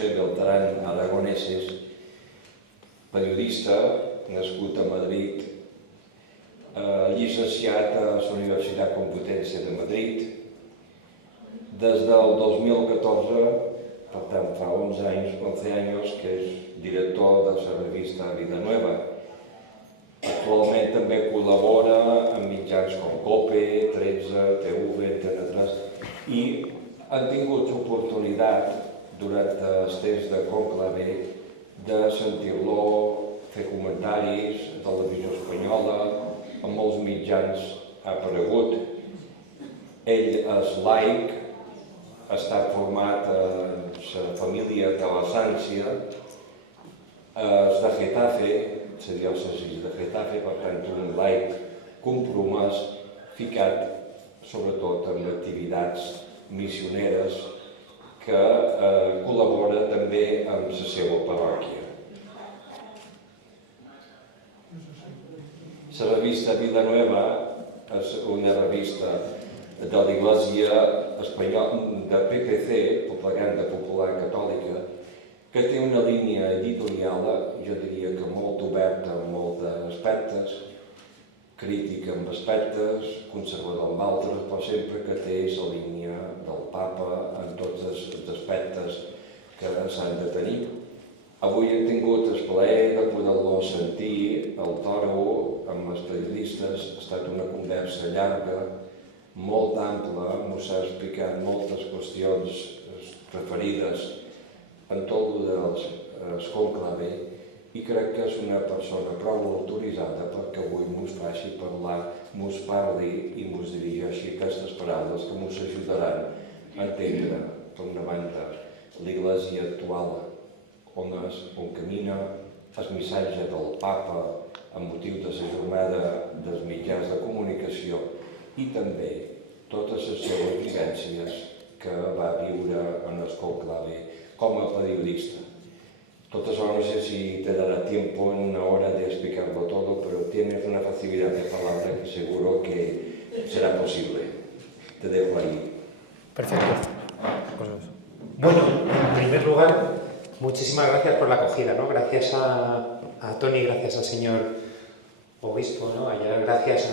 José Beltrán Aragoneses, periodista, nascut a Madrid, llicenciat a la Universitat Complutense de Madrid. Des del 2014, per tant fa 11 anys, que és director de la revista Vida Nueva. Actualment també col·labora amb mitjans com COPE, 13, TV, Antena 3 i han tingut l'oportunitat durant els temps de conclave de sentir-lo fer comentaris a Televisió Espanyola, en molts mitjans ha aparegut. Ell és laic, ha estat format en la família Calasància, és de Getafe, la diòcesi de Getafe, per tant un laic compromès, ficat sobretot en activitats missioneres que col·labora també amb la seva parròquia. La revista Vida Nueva és una revista de l'Església Espanyola, de PPC, Propaganda Popular Catòlica, que té una línia editorial, jo diria que molt oberta en molts aspectes, crítica en aspectes, conservador en altres, però sempre que té la línia del Papa en tots els aspectes que s'han de tenir. Avui hem tingut el plaer de poder-lo sentir al Toro amb els periodistes. Ha estat una conversa llarga, molt ampla, ens ha explicat moltes qüestions referides en tot el del conclave i crec que és una persona prou autoritzada perquè avui ens faci parlar, ens parli i ens dirigeixi aquestes paraules que ens ajudaran a entendre, per una banda, l'Església actual, on és, on camina, el missatge del Papa amb motiu de la jornada dels mitjans de comunicació i també totes les seves vivències que va viure en el conclave com a periodista. Totes horas, no sé si te dará tiempo en una hora de explicarlo todo, pero tienes una facilidad de palabra que seguro que será posible. Te dejo ahí. Perfecto. Bueno, en primer lugar, muchísimas gracias por la acogida, ¿no? Gracias a Tony, gracias al señor obispo, ¿no? Gracias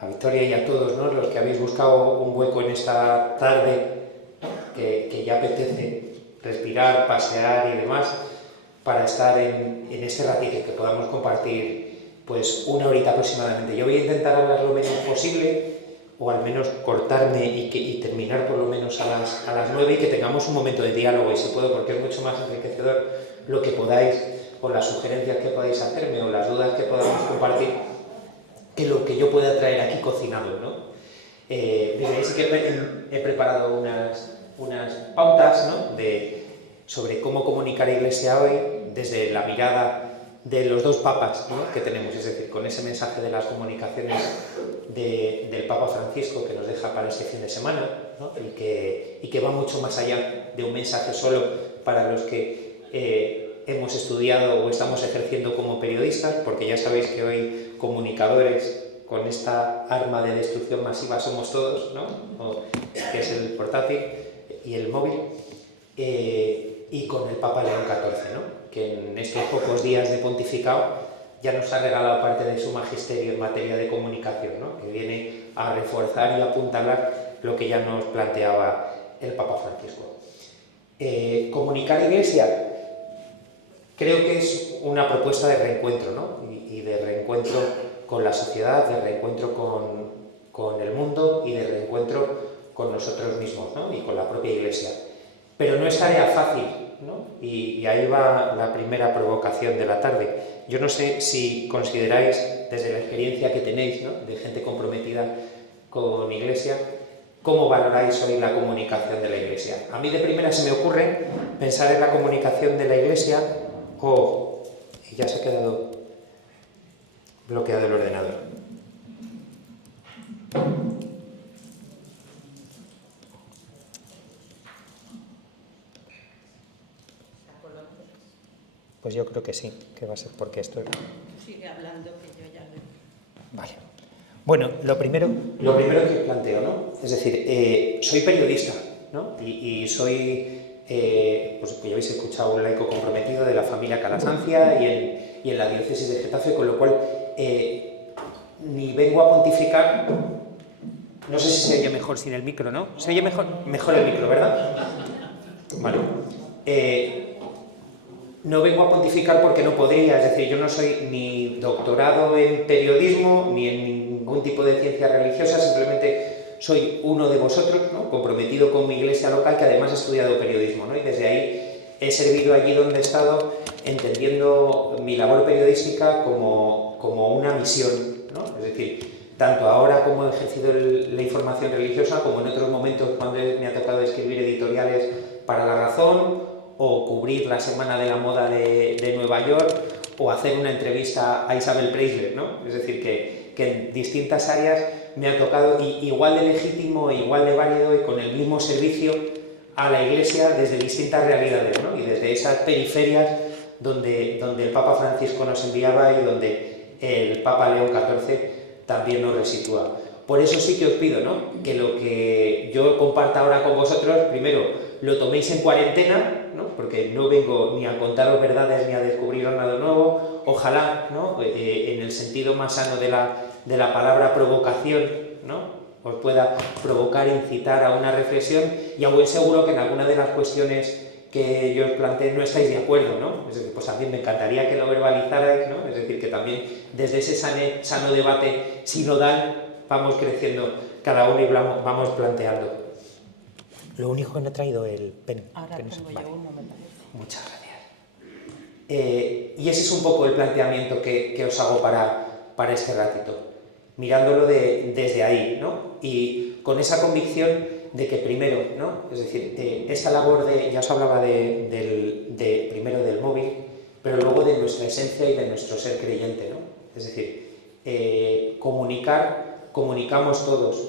a Victoria y a todos, ¿no? Los que habéis buscado un hueco en esta tarde que ya apetece respirar, pasear y demás, para estar en este ratito que podamos compartir pues una horita aproximadamente. Yo voy a intentar hablar lo menos posible, o al menos cortarme y terminar por lo menos a las 9 y que tengamos un momento de diálogo, y si puedo, porque es mucho más enriquecedor lo que podáis, o las sugerencias que podáis hacerme, o las dudas que podamos compartir, que lo que yo pueda traer aquí cocinado, ¿no? Mira, sí que he preparado unas pautas, ¿no? Sobre cómo comunicar a Iglesia hoy desde la mirada de los dos papas, ¿no? Que tenemos, es decir, con ese mensaje de las comunicaciones del Papa Francisco que nos deja para este fin de semana, ¿no? y que va mucho más allá de un mensaje solo para los que hemos estudiado o estamos ejerciendo como periodistas, porque ya sabéis que hoy comunicadores con esta arma de destrucción masiva somos todos, ¿no? Que es el portátil y el móvil. Y con el Papa León XIV, ¿no? Que en estos pocos días de pontificado ya nos ha regalado parte de su magisterio en materia de comunicación, ¿no? Que viene a reforzar y apuntalar lo que ya nos planteaba el Papa Francisco. Comunicar Iglesia creo que es una propuesta de reencuentro, ¿no? Y de reencuentro con la sociedad, de reencuentro con el mundo y de reencuentro con nosotros mismos, ¿no? Y con la propia Iglesia. Pero no es tarea fácil, ¿no? Y ahí va la primera provocación de la tarde. Yo no sé si consideráis, desde la experiencia que tenéis, ¿no? De gente comprometida con Iglesia, cómo valoráis hoy la comunicación de la Iglesia. A mí de primera se me ocurre pensar en la comunicación de la Iglesia, y ya se ha quedado bloqueado el ordenador. Pues yo creo que sí, que va a ser porque esto... Sigue hablando que yo ya le... Vale. Bueno, lo primero que planteo, ¿no? Es decir, soy periodista, ¿no? Y soy pues que ya habéis escuchado, un laico comprometido de la familia Calasancia y en la diócesis de Getafe, con lo cual ni vengo a pontificar. No sé si se oye mejor sin el micro, ¿no? ¿Se oye mejor? Mejor el micro, ¿verdad? Vale. No vengo a pontificar porque no podría, es decir, yo no soy ni doctorado en periodismo ni en ningún tipo de ciencia religiosa, simplemente soy uno de vosotros, ¿no? Comprometido con mi iglesia local, que además ha estudiado periodismo, ¿no? Y desde ahí he servido allí donde he estado, entendiendo mi labor periodística como una misión, ¿no? Es decir, tanto ahora como he ejercido la información religiosa, como en otros momentos cuando me ha tocado escribir editoriales para La Razón, o cubrir la Semana de la Moda de Nueva York, o hacer una entrevista a Isabel Preisler, ¿no? Es decir, que en distintas áreas me ha tocado igual de legítimo, igual de válido y con el mismo servicio a la Iglesia desde distintas realidades, ¿no? Y desde esas periferias donde el Papa Francisco nos enviaba y donde el Papa León XIV también nos resitúa. Por eso sí que os pido, ¿no? Que lo que yo comparta ahora con vosotros, primero, lo toméis en cuarentena, ¿no? Porque no vengo ni a contaros verdades ni a descubriros nada nuevo. Ojalá, ¿no? En el sentido más sano de la palabra provocación, ¿no? Os pueda provocar, incitar a una reflexión, y a buen seguro que en alguna de las cuestiones que yo os planteé no estáis de acuerdo, ¿no? Es decir, pues también me encantaría que lo verbalizarais, ¿no? Es decir, que también desde ese sano debate sinodal vamos creciendo cada uno y vamos planteando. Lo único que no he traído el pen. Ahora que no tengo vale. yo un momento. Muchas gracias. Y ese es un poco el planteamiento que os hago para este ratito, mirándolo desde ahí, ¿no? Y con esa convicción de que primero, ¿no? Es decir, esa labor ya os hablaba primero del móvil, pero luego de nuestra esencia y de nuestro ser creyente, ¿no? Es decir, comunicamos todos,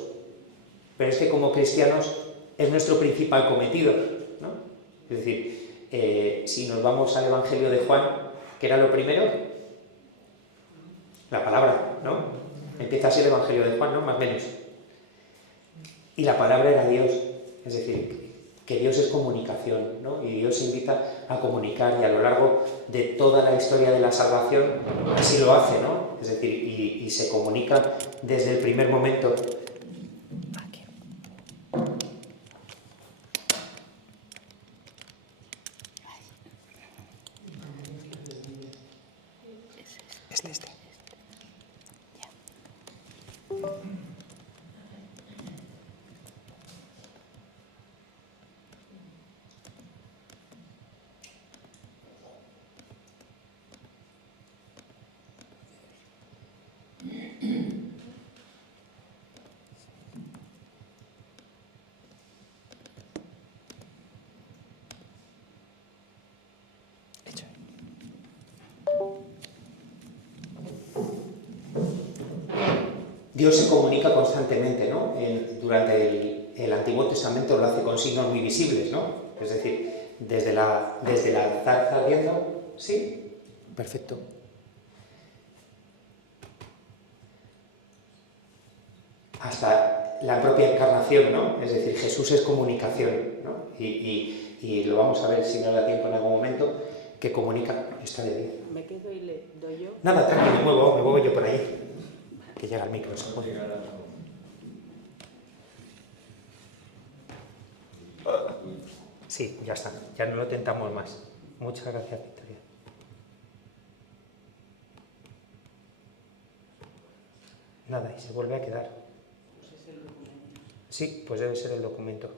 pero es que como cristianos es nuestro principal cometido, ¿no? Es decir, si nos vamos al Evangelio de Juan, ¿qué era lo primero? La palabra, ¿no? Empieza así el Evangelio de Juan, ¿no? Más o menos. Y la palabra era Dios, es decir, que Dios es comunicación, ¿no? Y Dios invita a comunicar, y a lo largo de toda la historia de la salvación así lo hace, ¿no? Es decir, y se comunica desde el primer momento. Este. Dios se comunica constantemente, ¿no? Durante el Antiguo Testamento lo hace con signos muy visibles, ¿no? Es decir, desde la zarza ardiendo, ¿sí? Perfecto. Hasta la propia encarnación, ¿no? Es decir, Jesús es comunicación, ¿no? Y lo vamos a ver, si no da tiempo en algún momento, que comunica. Está de 10. ¿Me quedo y le doy yo? Nada, tranquilo, me muevo yo por ahí. Que llega el micro, se pone. Sí, ya está, ya no lo tentamos más. Muchas gracias, Victoria. Nada, y se vuelve a quedar. Pues es el documento. Sí, pues debe ser el documento.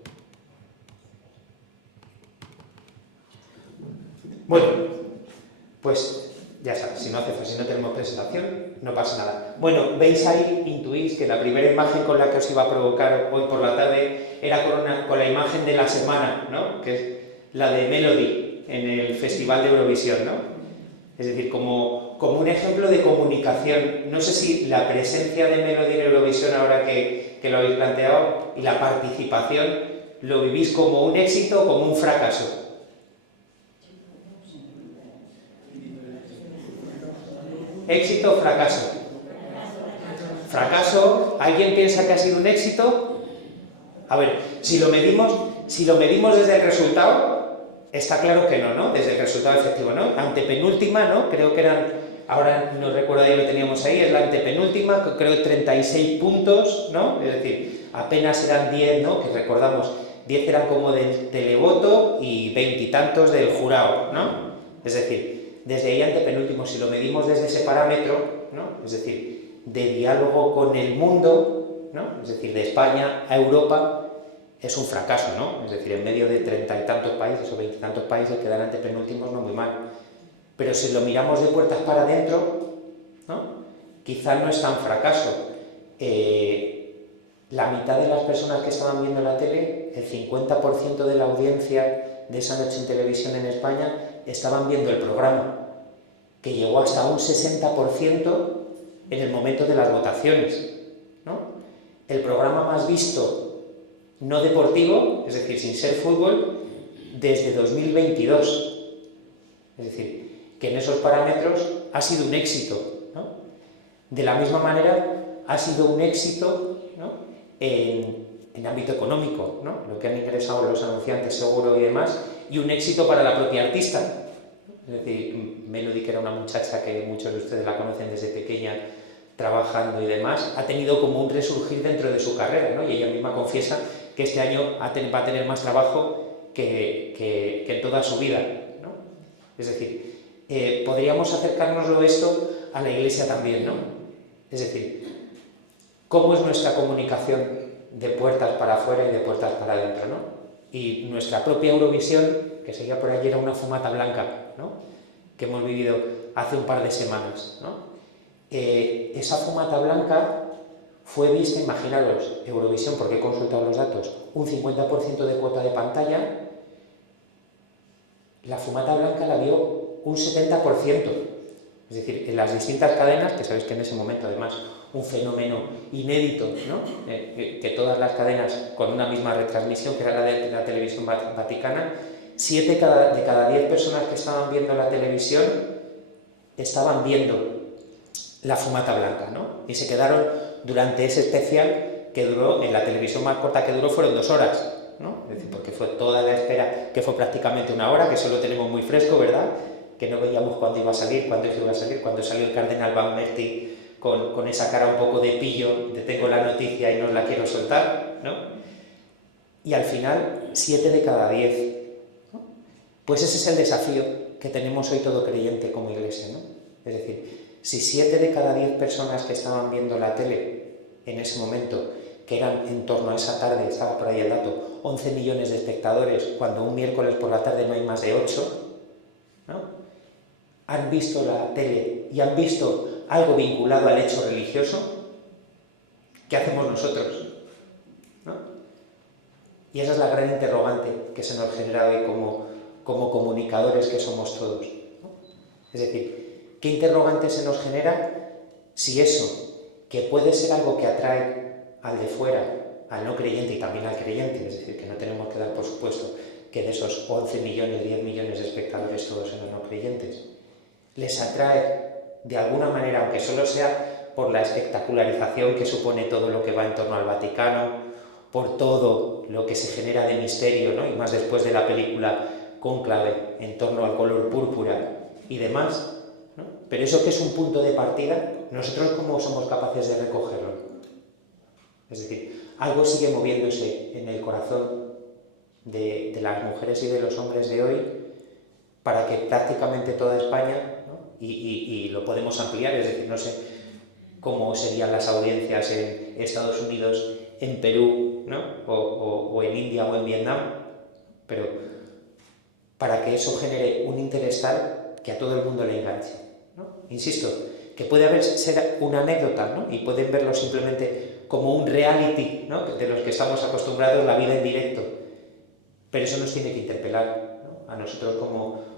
Bueno, pues ya sabes, si no tenemos presentación, no pasa nada. Bueno, veis ahí, intuís que la primera imagen con la que os iba a provocar hoy por la tarde era con la imagen de la semana, ¿no? Que es la de Melody en el Festival de Eurovisión, ¿no? Es decir, como un ejemplo de comunicación. No sé si la presencia de Melody en Eurovisión, ahora que lo habéis planteado, y la participación, lo vivís como un éxito o como un fracaso. ¿Éxito o fracaso? ¿Fracaso? ¿Alguien piensa que ha sido un éxito? A ver, si lo medimos desde el resultado, está claro que no, ¿no? Desde el resultado efectivo, ¿no? Antepenúltima, ¿no? Creo que eran, ahora no recuerdo ahí, lo teníamos ahí, es la antepenúltima, creo que 36 puntos, ¿no? Es decir, apenas eran 10, ¿no? Que recordamos, 10 eran como del televoto y 20 y tantos del jurado, ¿no? Es decir, desde ahí antepenúltimo, si lo medimos desde ese parámetro, ¿no? Es decir, de diálogo con el mundo, ¿no? Es decir, de España a Europa, es un fracaso, ¿no? Es decir, en medio de 30 y tantos países o 20 y tantos países quedar antepenúltimos no muy mal. Pero si lo miramos de puertas para adentro, ¿no? Quizá no es tan fracaso. La mitad de las personas que estaban viendo la tele, el 50% de la audiencia de esa noche en televisión en España, estaban viendo el programa, que llegó hasta un 60% en el momento de las votaciones, ¿no? El programa más visto no deportivo, es decir, sin ser fútbol, desde 2022. Es decir, que en esos parámetros ha sido un éxito, ¿no? De la misma manera, ha sido un éxito, ¿no? en ámbito económico, ¿no? Lo que han ingresado los anunciantes, seguro y demás, y un éxito para la propia artista. Es decir, Melody, que era una muchacha que muchos de ustedes la conocen desde pequeña, trabajando y demás, ha tenido como un resurgir dentro de su carrera, ¿no? Y ella misma confiesa que este año va a tener más trabajo que en toda su vida, ¿no? Es decir, podríamos acercárnoslo esto a la Iglesia también, ¿no? Es decir, ¿cómo es nuestra comunicación de puertas para afuera y de puertas para adentro, ¿no? Y nuestra propia Eurovisión, que seguía por allí, era una fumata blanca, ¿no? Que hemos vivido hace un par de semanas, ¿no? Esa fumata blanca fue vista, imaginaros, Eurovisión, porque he consultado los datos, un 50% de cuota de pantalla, la fumata blanca la vio un 70%, es decir, en las distintas cadenas, que sabéis que en ese momento además un fenómeno inédito, ¿no? Que todas las cadenas con una misma retransmisión, que era la de la televisión vaticana, 7 de cada 10 personas que estaban viendo la televisión estaban viendo la fumata blanca, ¿no? Y se quedaron durante ese especial que duró, en la televisión más corta que duró fueron 2 horas, ¿no? Es decir, porque fue toda la espera, que fue prácticamente una hora, que eso lo tenemos muy fresco, ¿verdad? Que no veíamos cuándo iba a salir, cuándo iba a salir, cuando salió el cardenal Van Merti con esa cara un poco de pillo, de tengo la noticia y no la quiero soltar, ¿no? Y al final, 7 de cada 10, ¿no? Pues ese es el desafío que tenemos hoy todo creyente como iglesia, ¿no? Es decir, si 7 de cada 10 personas que estaban viendo la tele en ese momento, que eran en torno a esa tarde, estaba por ahí el dato, 11 millones de espectadores, cuando un miércoles por la tarde no hay más de 8, ¿no? Han visto la tele y han visto algo vinculado al hecho religioso, ¿qué hacemos nosotros? ¿No? Y esa es la gran interrogante que se nos genera hoy como comunicadores que somos todos, ¿no? Es decir, ¿qué interrogante se nos genera si eso, que puede ser algo que atrae al de fuera, al no creyente y también al creyente, es decir, que no tenemos que dar por supuesto que de esos 11 millones, 10 millones de espectadores todos eran no creyentes, les atrae de alguna manera, aunque solo sea por la espectacularización que supone todo lo que va en torno al Vaticano, por todo lo que se genera de misterio, ¿no? Y más después de la película Cónclave, en torno al color púrpura y demás, ¿no? Pero eso que es un punto de partida, nosotros ¿cómo somos capaces de recogerlo? Es decir, algo sigue moviéndose en el corazón de las mujeres y de los hombres de hoy para que prácticamente toda España, ¿no? Y lo podemos ampliar, es decir, no sé cómo serían las audiencias en Estados Unidos, en Perú, ¿no? o en India o en Vietnam, pero para que eso genere un interés tal que a todo el mundo le enganche, ¿no? Insisto, que puede ser una anécdota, ¿no? Y pueden verlo simplemente como un reality, ¿no? De los que estamos acostumbrados, la vida en directo, pero eso nos tiene que interpelar, ¿no? A nosotros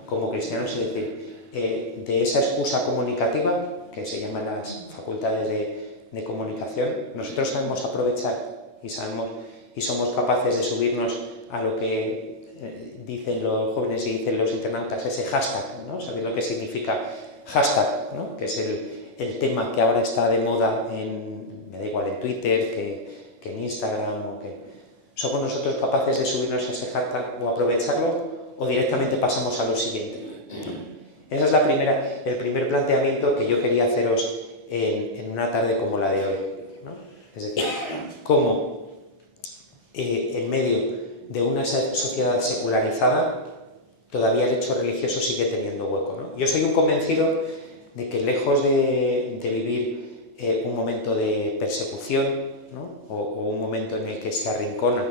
como cristianos, es decir, de esa excusa comunicativa que se llaman las facultades de comunicación, nosotros sabemos aprovechar y somos capaces de subirnos a lo que dicen los jóvenes y dicen los internautas, ese hashtag, ¿no? ¿Sabéis lo que significa hashtag, ¿no? Que es el tema que ahora está de moda me da igual en Twitter que en Instagram, o que somos nosotros capaces de subirnos a ese hashtag o aprovecharlo, o directamente pasamos a lo siguiente. Ese es el primer planteamiento que yo quería haceros en una tarde como la de hoy, ¿no? Es decir, cómo en medio de una sociedad secularizada todavía el hecho religioso sigue teniendo hueco, ¿no? Yo soy un convencido de que lejos de vivir un momento de persecución, ¿no? o un momento en el que se arrincona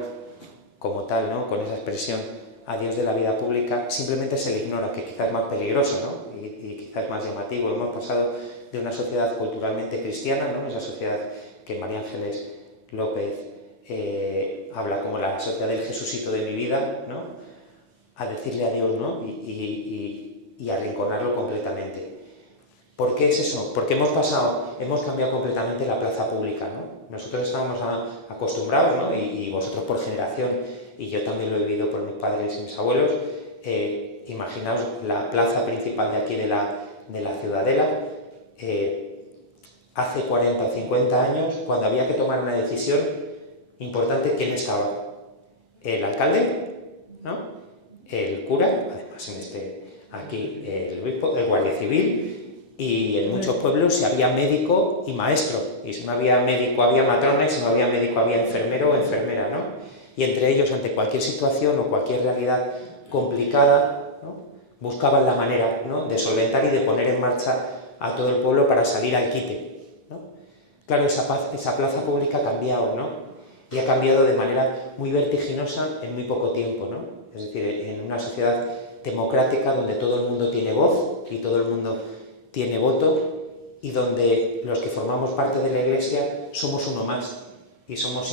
como tal, ¿no? Con esa expresión a Dios de la vida pública, simplemente se le ignora, que quizás es más peligroso, ¿no? y quizás más llamativo. Hemos pasado de una sociedad culturalmente cristiana, ¿no? Esa sociedad que María Ángeles López habla como la sociedad del Jesucito de mi vida, ¿no? A decirle a Dios, ¿no? y arrinconarlo completamente. ¿Por qué es eso? Porque hemos cambiado completamente la plaza pública, ¿no? Nosotros estábamos acostumbrados, ¿no? y vosotros por generación, y yo también lo he vivido por mis padres y mis abuelos, imaginaos la plaza principal de aquí de la Ciudadela, hace 40 o 50 años, cuando había que tomar una decisión importante, ¿quién estaba? El alcalde, ¿no? El cura, además aquí el obispo, el guardia civil, y en muchos pueblos si había médico y maestro, y si no había médico había matrona, y si no había médico había enfermero o enfermera, ¿no? Y entre ellos, ante cualquier situación o cualquier realidad complicada, ¿no? Buscaban la manera, ¿no? de solventar y de poner en marcha a todo el pueblo para salir al quite, ¿no? Claro, esa plaza pública ha cambiado, ¿no? Y ha cambiado de manera muy vertiginosa en muy poco tiempo, ¿no? Es decir, en una sociedad democrática donde todo el mundo tiene voz y todo el mundo tiene voto, y donde los que formamos parte de la Iglesia somos uno más, y somos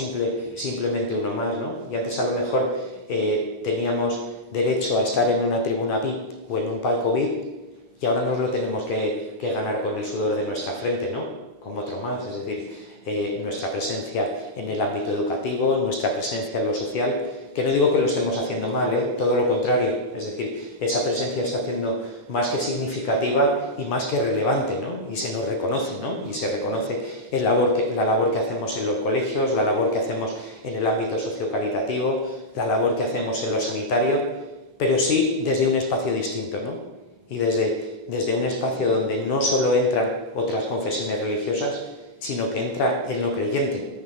simplemente uno más, ¿no? Y antes a lo mejor teníamos derecho a estar en una tribuna VIP o en un palco VIP, y ahora nos lo tenemos que ganar con el sudor de nuestra frente, ¿no? Como otro más, es decir, nuestra presencia en el ámbito educativo, nuestra presencia en lo social, que no digo que lo estemos haciendo mal, todo lo contrario, es decir, esa presencia está haciendo más que significativa y más que relevante, ¿no? Y se nos reconoce, ¿no? Y se reconoce la labor que hacemos en los colegios, la labor que hacemos en el ámbito sociocaritativo, la labor que hacemos en lo sanitario, pero sí desde un espacio distinto, ¿no? Y desde un espacio donde no solo entran otras confesiones religiosas, sino que entra en lo creyente.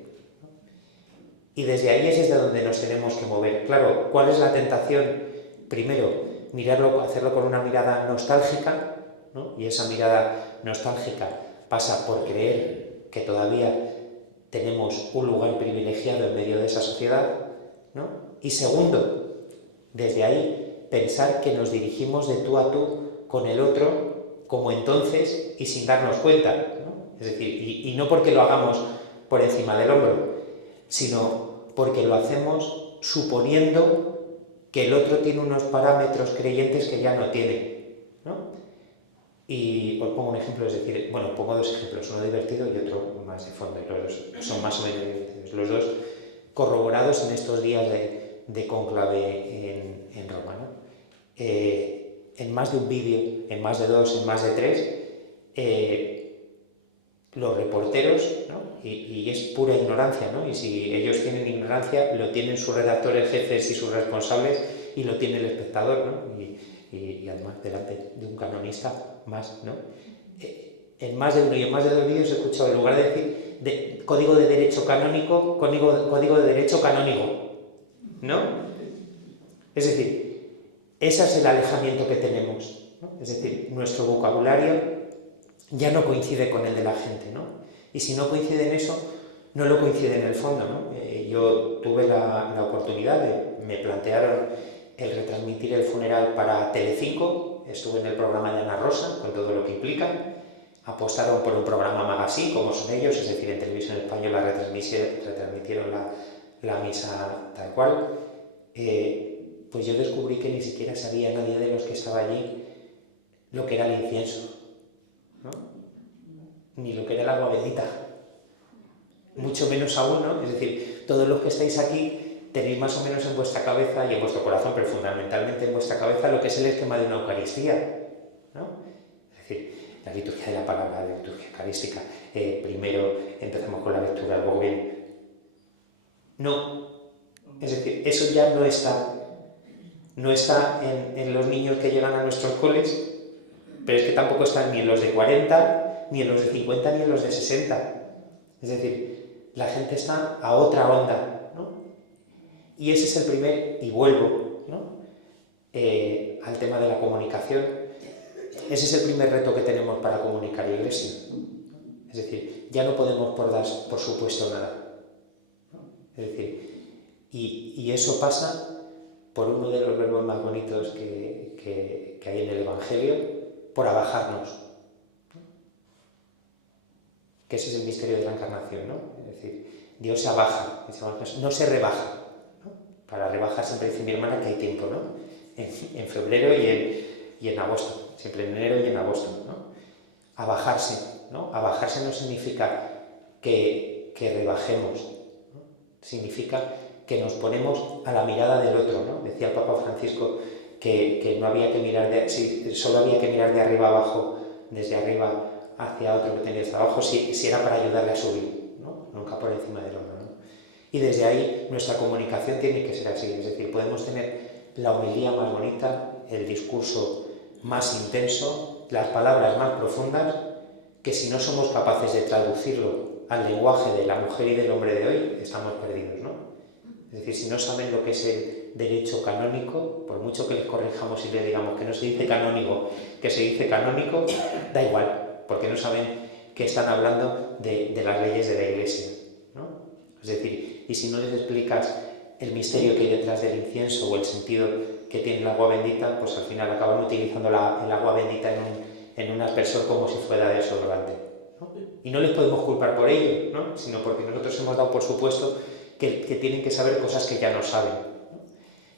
Y desde ahí es desde donde nos tenemos que mover. Claro, ¿cuál es la tentación? Primero, hacerlo con una mirada nostálgica, ¿no? Y esa mirada nostálgica pasa por creer que todavía tenemos un lugar privilegiado en medio de esa sociedad, ¿no? Y segundo, desde ahí pensar que nos dirigimos de tú a tú con el otro como entonces y sin darnos cuenta, ¿no? Es decir, y no porque lo hagamos por encima del hombro, sino porque lo hacemos suponiendo que el otro tiene unos parámetros creyentes que ya no tiene, ¿no? Y os pongo un ejemplo, es decir, bueno, pongo dos ejemplos, uno divertido y otro más de fondo, y los dos son más o menos divertidos, los dos corroborados en estos días de cónclave en Roma, ¿no? En más de un vídeo, en más de dos, en más de tres, los reporteros, ¿no? y es pura ignorancia, ¿no? Y si ellos tienen ignorancia, lo tienen sus redactores jefes y sus responsables, y lo tiene el espectador, ¿no? Y además delante de un canonista más, ¿no? En más de uno y en más de dos vídeos he escuchado, en lugar de decir código de derecho canónico, código de derecho canónico, ¿no? Es decir, ese es el alejamiento que tenemos, ¿no? Es decir, nuestro vocabulario ya no coincide con el de la gente, ¿no? Y si no coincide en eso, no lo coincide en el fondo, ¿no? Yo tuve la oportunidad me plantearon el retransmitir el funeral para Telecinco, estuve en el programa de Ana Rosa, con todo lo que implica, apostaron por un programa magazine, como son ellos, es decir, en Televisión Española retransmitieron la misa tal cual, pues yo descubrí que ni siquiera sabía nadie de los que estaba allí lo que era el incienso, ¿no? Ni lo que era el agua bendita, mucho menos aún, ¿no? Es decir, todos los que estáis aquí tenéis más o menos en vuestra cabeza y en vuestro corazón, pero fundamentalmente en vuestra cabeza, lo que es el esquema de una Eucaristía, ¿no? Es decir, la liturgia de la palabra, la liturgia eucarística, primero empezamos con la lectura, luego bien. No, es decir, eso ya no está. no está en los niños que llegan a nuestros coles, pero es que tampoco está ni en los de 40, ni en los de 50, ni en los de 60. Es decir, la gente está a otra onda, ¿no? Y ese es el primer, y vuelvo, ¿no? Al tema de la comunicación. Ese es el primer reto que tenemos para comunicar la Iglesia. Es decir, ya no podemos dar por supuesto nada. Es decir, y eso pasa por uno de los verbos más bonitos que hay en el Evangelio, por abajarnos. Que ese es el misterio de la encarnación, ¿no? Es decir, Dios se abaja, no se rebaja, ¿no? Para rebajar siempre dice mi hermana que hay tiempo, ¿no? En febrero y en agosto, siempre en enero y en agosto, ¿no? Abajarse, ¿no? Abajarse no significa que rebajemos, ¿no? Significa que nos ponemos a la mirada del otro, ¿no? Decía el Papa Francisco que no había que mirar solo había que mirar de arriba abajo, desde arriba hacia otro que tenía hasta abajo, si era para ayudarle a subir, ¿no? Nunca por encima del hombro, ¿no? Y desde ahí nuestra comunicación tiene que ser así, es decir, podemos tener la homilía más bonita, el discurso más intenso, las palabras más profundas, que si no somos capaces de traducirlo al lenguaje de la mujer y del hombre de hoy, estamos perdidos, ¿no? Es decir, si no saben lo que es el derecho canónico, por mucho que les corrijamos y les digamos que no se dice canónico, que se dice canónico, da igual, porque no saben que están hablando de las leyes de la Iglesia, ¿no? Es decir, y si no les explicas el misterio que hay detrás del incienso o el sentido que tiene el agua bendita, pues al final acaban utilizando el agua bendita en un aspersor como si fuera desodorante, ¿no? Y no les podemos culpar por ello, ¿no? Sino porque nosotros hemos dado por supuesto que tienen que saber cosas que ya no saben, ¿no?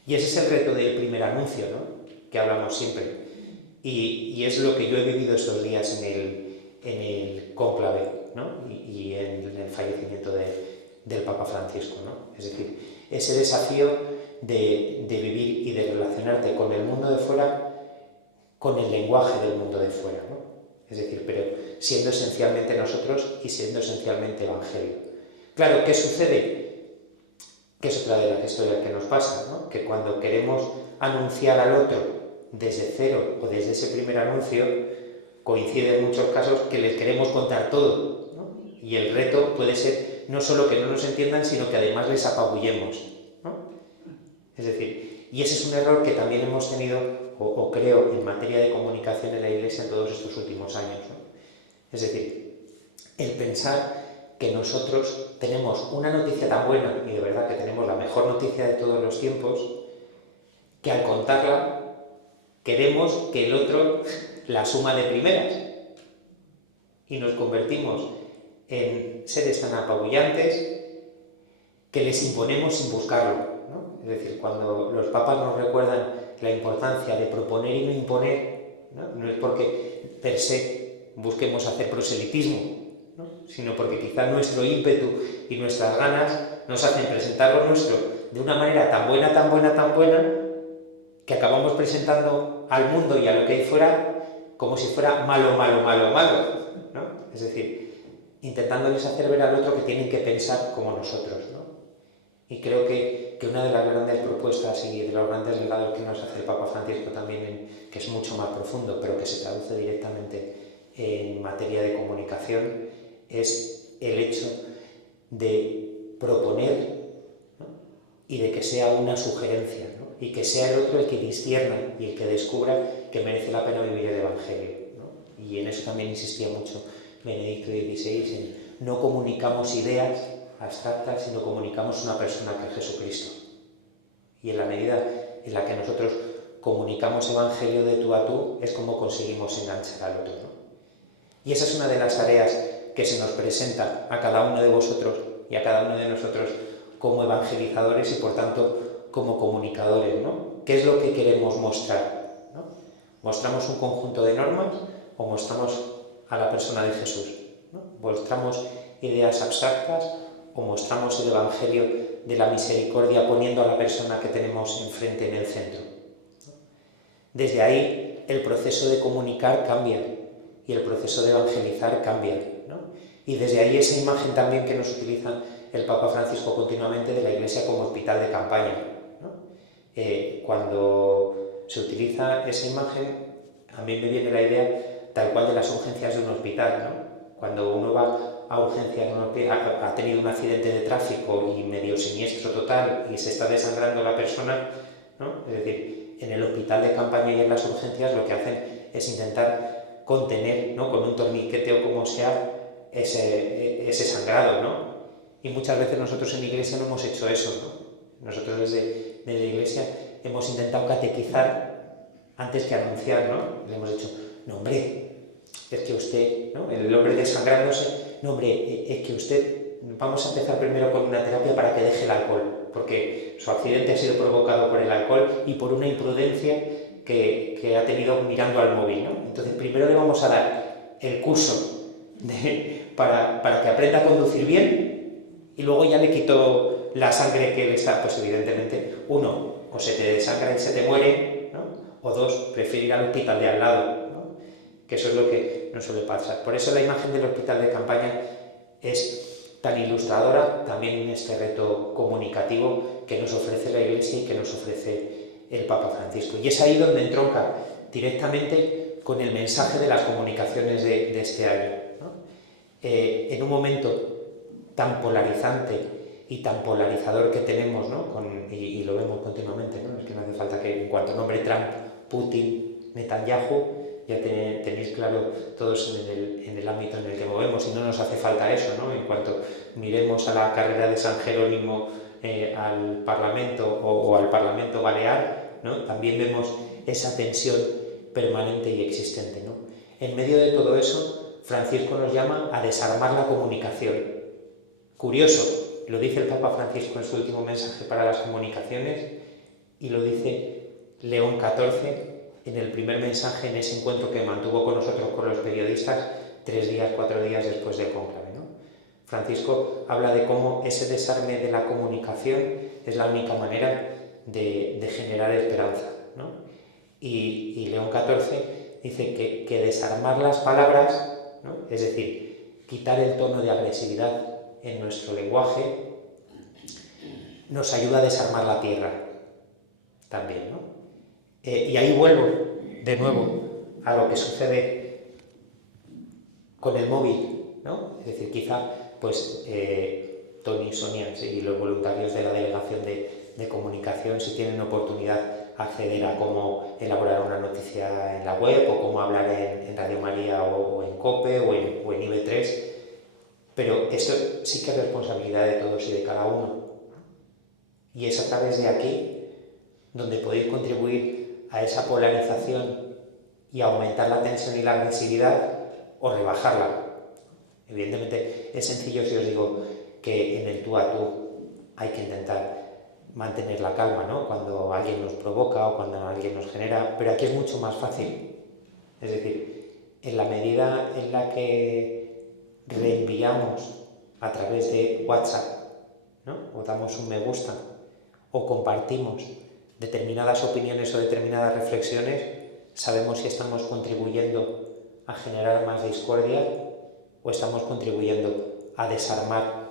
Y ese es el reto del primer anuncio, ¿no? Que hablamos siempre. Y es lo que yo he vivido estos días en el cónclave, ¿no? Y en el fallecimiento del Papa Francisco, ¿no? Es decir, ese desafío de vivir y de relacionarte con el mundo de fuera, con el lenguaje del mundo de fuera, ¿no? Es decir, pero siendo esencialmente nosotros y siendo esencialmente evangelio. Claro, ¿qué sucede? Que es otra de las historias que nos pasa, ¿no? Que cuando queremos anunciar al otro desde cero o desde ese primer anuncio, coincide en muchos casos que les queremos contar todo, ¿no? Y el reto puede ser no solo que no nos entiendan, sino que además les apabullemos, ¿no? Es decir, y ese es un error que también hemos tenido, o creo, en materia de comunicación en la Iglesia en todos estos últimos años, ¿no? Es decir, el pensar que nosotros tenemos una noticia tan buena, y de verdad que tenemos la mejor noticia de todos los tiempos, que al contarla queremos que el otro la asuma de primeras y nos convertimos en seres tan apabullantes que les imponemos sin buscarlo, ¿no? Es decir, cuando los papas nos recuerdan la importancia de proponer y no imponer, no es porque per se busquemos hacer proselitismo, ¿no? Sino porque quizá nuestro ímpetu y nuestras ganas nos hacen presentar lo nuestro de una manera tan buena, tan buena, tan buena, que acabamos presentando al mundo y a lo que hay fuera como si fuera malo, malo, malo, malo, ¿no? Es decir, intentándoles hacer ver al otro que tienen que pensar como nosotros, ¿no? Y creo que una de las grandes propuestas y de los grandes legados que nos hace el Papa Francisco también, que es mucho más profundo, pero que se traduce directamente en materia de comunicación, es el hecho de proponer, ¿no? Y de que sea una sugerencia, ¿no? Y que sea el otro el que discierna y el que descubra que merece la pena vivir el Evangelio, ¿no? Y en eso también insistía mucho Benedicto XVI, en no comunicamos ideas abstractas, sino comunicamos una persona que es Jesucristo. Y en la medida en la que nosotros comunicamos Evangelio de tú a tú, es como conseguimos enganchar al otro, ¿no? Y esa es una de las tareas que se nos presenta a cada uno de vosotros y a cada uno de nosotros como evangelizadores y por tanto como comunicadores, ¿no? ¿Qué es lo que queremos mostrar, ¿no? ¿Mostramos un conjunto de normas o mostramos a la persona de Jesús, ¿no? ¿Mostramos ideas abstractas o mostramos el Evangelio de la misericordia poniendo a la persona que tenemos enfrente en el centro, ¿no? Desde ahí el proceso de comunicar cambia y el proceso de evangelizar cambia, ¿no? Y desde ahí esa imagen también que nos utiliza el Papa Francisco continuamente de la Iglesia como hospital de campaña, ¿no? Cuando se utiliza esa imagen, a mí me viene la idea tal cual de las urgencias de un hospital, ¿no? Cuando uno va a urgencias de un hospital, ha tenido un accidente de tráfico y medio siniestro total y se está desangrando la persona, ¿no? Es decir, en el hospital de campaña y en las urgencias lo que hacen es intentar contener, ¿no?, con un torniquete o como sea, ese sangrado, ¿no? Y muchas veces nosotros en la iglesia no hemos hecho eso, ¿no? Nosotros desde la iglesia hemos intentado catequizar antes que anunciar, ¿no? Le hemos dicho, no hombre, es que usted, ¿no?, el hombre desangrándose, no hombre, es que usted, vamos a empezar primero con una terapia para que deje el alcohol, porque su accidente ha sido provocado por el alcohol y por una imprudencia que ha tenido mirando al móvil, ¿no? Entonces primero le vamos a dar el curso para que aprenda a conducir bien y luego ya le quito la sangre que le está, pues evidentemente, uno, o se te desangra y se te muere, ¿no? O dos, prefiere ir al hospital de al lado, ¿no? Que eso es lo que nos suele pasar. Por eso la imagen del hospital de campaña es tan ilustradora también en este reto comunicativo que nos ofrece la Iglesia y que nos ofrece el Papa Francisco. Y es ahí donde entronca directamente con el mensaje de las comunicaciones de este año, ¿no? En un momento tan polarizante y tan polarizador que tenemos, ¿no? Y lo vemos continuamente, ¿no? Es que no hace falta que en cuanto nombre Trump, Putin, Netanyahu, ya tenéis claro todos en el ámbito en el que movemos, y no nos hace falta eso, ¿no? En cuanto miremos a la carrera de San Jerónimo al Parlamento o al Parlamento Balear, ¿no? También vemos esa tensión permanente y existente, ¿no? En medio de todo eso, Francisco nos llama a desarmar la comunicación. Curioso, lo dice el Papa Francisco en su último mensaje para las comunicaciones y lo dice León XIV en el primer mensaje en ese encuentro que mantuvo con nosotros, con los periodistas, 4 días después del cónclave, ¿no? Francisco habla de cómo ese desarme de la comunicación es la única manera de generar esperanza, ¿no? Y León XIV dice que desarmar las palabras, ¿no?, es decir, quitar el tono de agresividad en nuestro lenguaje, nos ayuda a desarmar la tierra también, ¿no? Y ahí vuelvo de nuevo a lo que sucede con el móvil, ¿no? Es decir, quizá pues Tony, Sonia y los voluntarios de la delegación de comunicación, si tienen oportunidad, acceder a cómo elaborar una noticia en la web o cómo hablar en Radio María o en COPE o en IB3, pero esto sí que es responsabilidad de todos y de cada uno. Y es a través de aquí donde podéis contribuir a esa polarización y aumentar la tensión y la agresividad o rebajarla. Evidentemente es sencillo si os digo que en el tú a tú hay que intentar mantener la calma, ¿no?, cuando alguien nos provoca o cuando alguien nos genera, pero aquí es mucho más fácil. Es decir, en la medida en la que reenviamos a través de WhatsApp, ¿no?, o damos un me gusta o compartimos determinadas opiniones o determinadas reflexiones, sabemos si estamos contribuyendo a generar más discordia o estamos contribuyendo a desarmar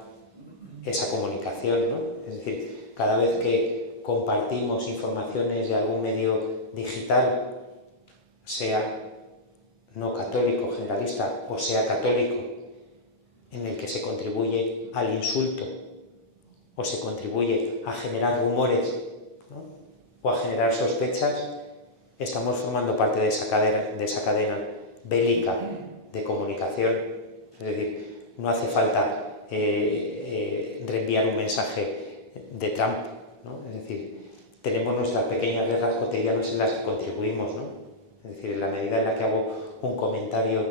esa comunicación, ¿no? Es decir, cada vez que compartimos informaciones de algún medio digital, sea no católico, generalista, o sea católico, en el que se contribuye al insulto o se contribuye a generar rumores, ¿no?, o a generar sospechas, estamos formando parte de esa cadena bélica de comunicación. Es decir, no hace falta reenviar un mensaje de Trump, ¿no? Es decir, tenemos nuestras pequeñas guerras cotidianas en las que contribuimos, ¿no? Es decir, en la medida en la que hago un comentario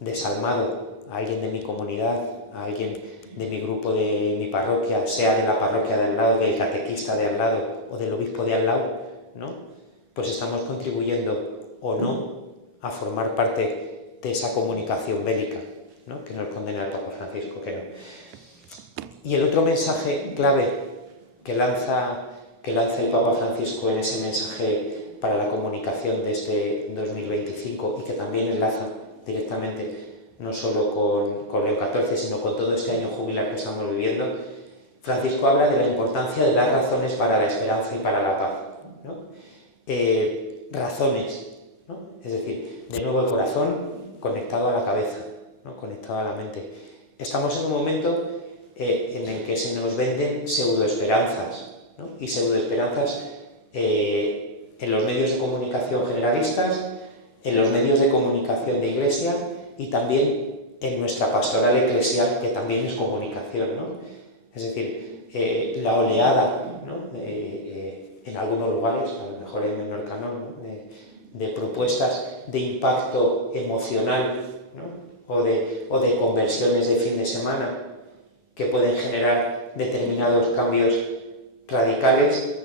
desalmado a alguien de mi comunidad, a alguien de mi grupo, de mi parroquia, sea de la parroquia de al lado, del catequista de al lado o del obispo de al lado, ¿no?, pues estamos contribuyendo o no a formar parte de esa comunicación bélica, ¿no?, que nos condena el Papa Francisco, que no. Y el otro mensaje clave que lanza el Papa Francisco en ese mensaje para la comunicación de este 2025 y que también enlaza directamente no solo con Leo XIV, sino con todo este año jubilar que estamos viviendo, Francisco habla de la importancia de dar razones para la esperanza y para la paz. razones, ¿no? Es decir, de nuevo el corazón conectado a la cabeza, ¿no? Conectado a la mente. Estamos en un momento en el que se nos venden pseudoesperanzas, ¿no? Y pseudoesperanzas en los medios de comunicación generalistas, en los medios de comunicación de iglesia y también en nuestra pastoral eclesial, que también es comunicación, ¿no? Es decir, la oleada, ¿no? En algunos lugares, a lo mejor en menor canon, ¿no? de propuestas de impacto emocional, ¿no? o de conversiones de fin de semana que pueden generar determinados cambios radicales,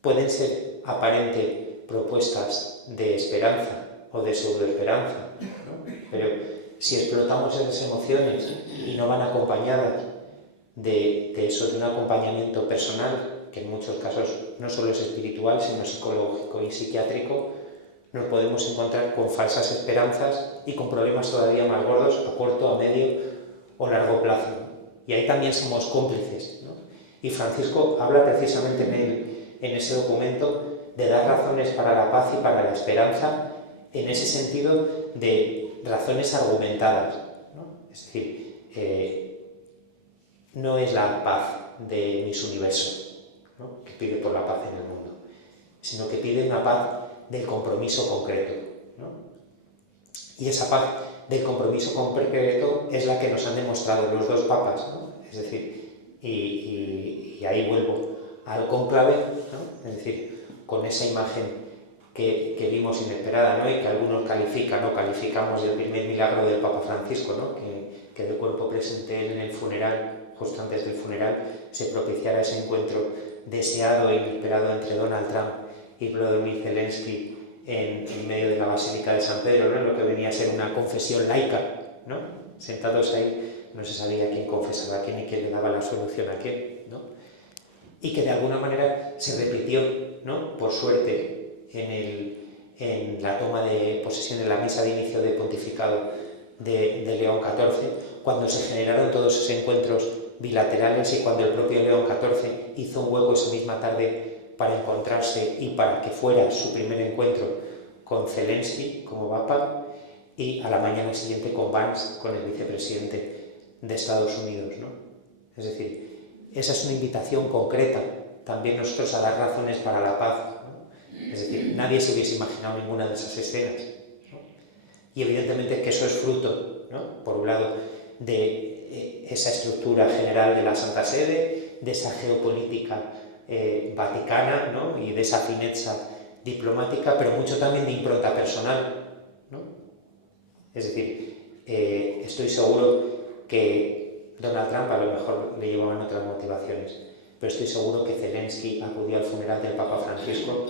pueden ser aparente propuestas de esperanza o de pseudoesperanza, ¿no? Pero si explotamos esas emociones y no van acompañadas de eso, de un acompañamiento personal, que en muchos casos no solo es espiritual, sino psicológico y psiquiátrico, nos podemos encontrar con falsas esperanzas y con problemas todavía más gordos a corto, a medio o largo plazo, ¿no? Y ahí también somos cómplices, ¿no? Y Francisco habla precisamente en ese documento de dar razones para la paz y para la esperanza, en ese sentido de razones argumentadas, ¿no? Es decir, no es la paz de Miss Universo, ¿no? Que pide por la paz en el mundo, sino que pide una paz del compromiso concreto, ¿no? Y esa paz del compromiso concreto es la que nos han demostrado los dos papas, ¿no? Es decir, y ahí vuelvo al cónclave, ¿no? Es decir, con esa imagen que vimos inesperada, ¿no? Y que algunos califican o calificamos del primer milagro del Papa Francisco, ¿no? Que de cuerpo presente él en el funeral, justo antes del funeral, se propiciara ese encuentro deseado e inesperado entre Donald Trump y Volodymyr Zelensky en medio de la Basílica de San Pedro, ¿no? Lo que venía a ser una confesión laica, ¿no? Sentados ahí, no se sabía quién confesaba a quién y quién le daba la solución a quién, ¿no? Y que de alguna manera se repitió, ¿no? Por suerte, en la toma de posesión en la misa de inicio de pontificado de León XIV, cuando se generaron todos esos encuentros bilaterales y cuando el propio León XIV hizo un hueco esa misma tarde para encontrarse y para que fuera su primer encuentro con Zelensky como papa y a la mañana siguiente con Vance, con el vicepresidente de Estados Unidos, ¿no? Es decir, esa es una invitación concreta también nosotros a dar razones para la paz, ¿no? Es decir, nadie se hubiese imaginado ninguna de esas escenas, ¿no? Y evidentemente que eso es fruto, ¿no? Por un lado, de esa estructura general de la Santa Sede, de esa geopolítica vaticana, ¿no? Y de esa fineza diplomática, pero mucho también de impronta personal, ¿no? Es decir, estoy seguro que Donald Trump a lo mejor le llevaban otras motivaciones, pero estoy seguro que Zelensky acudió al funeral del Papa Francisco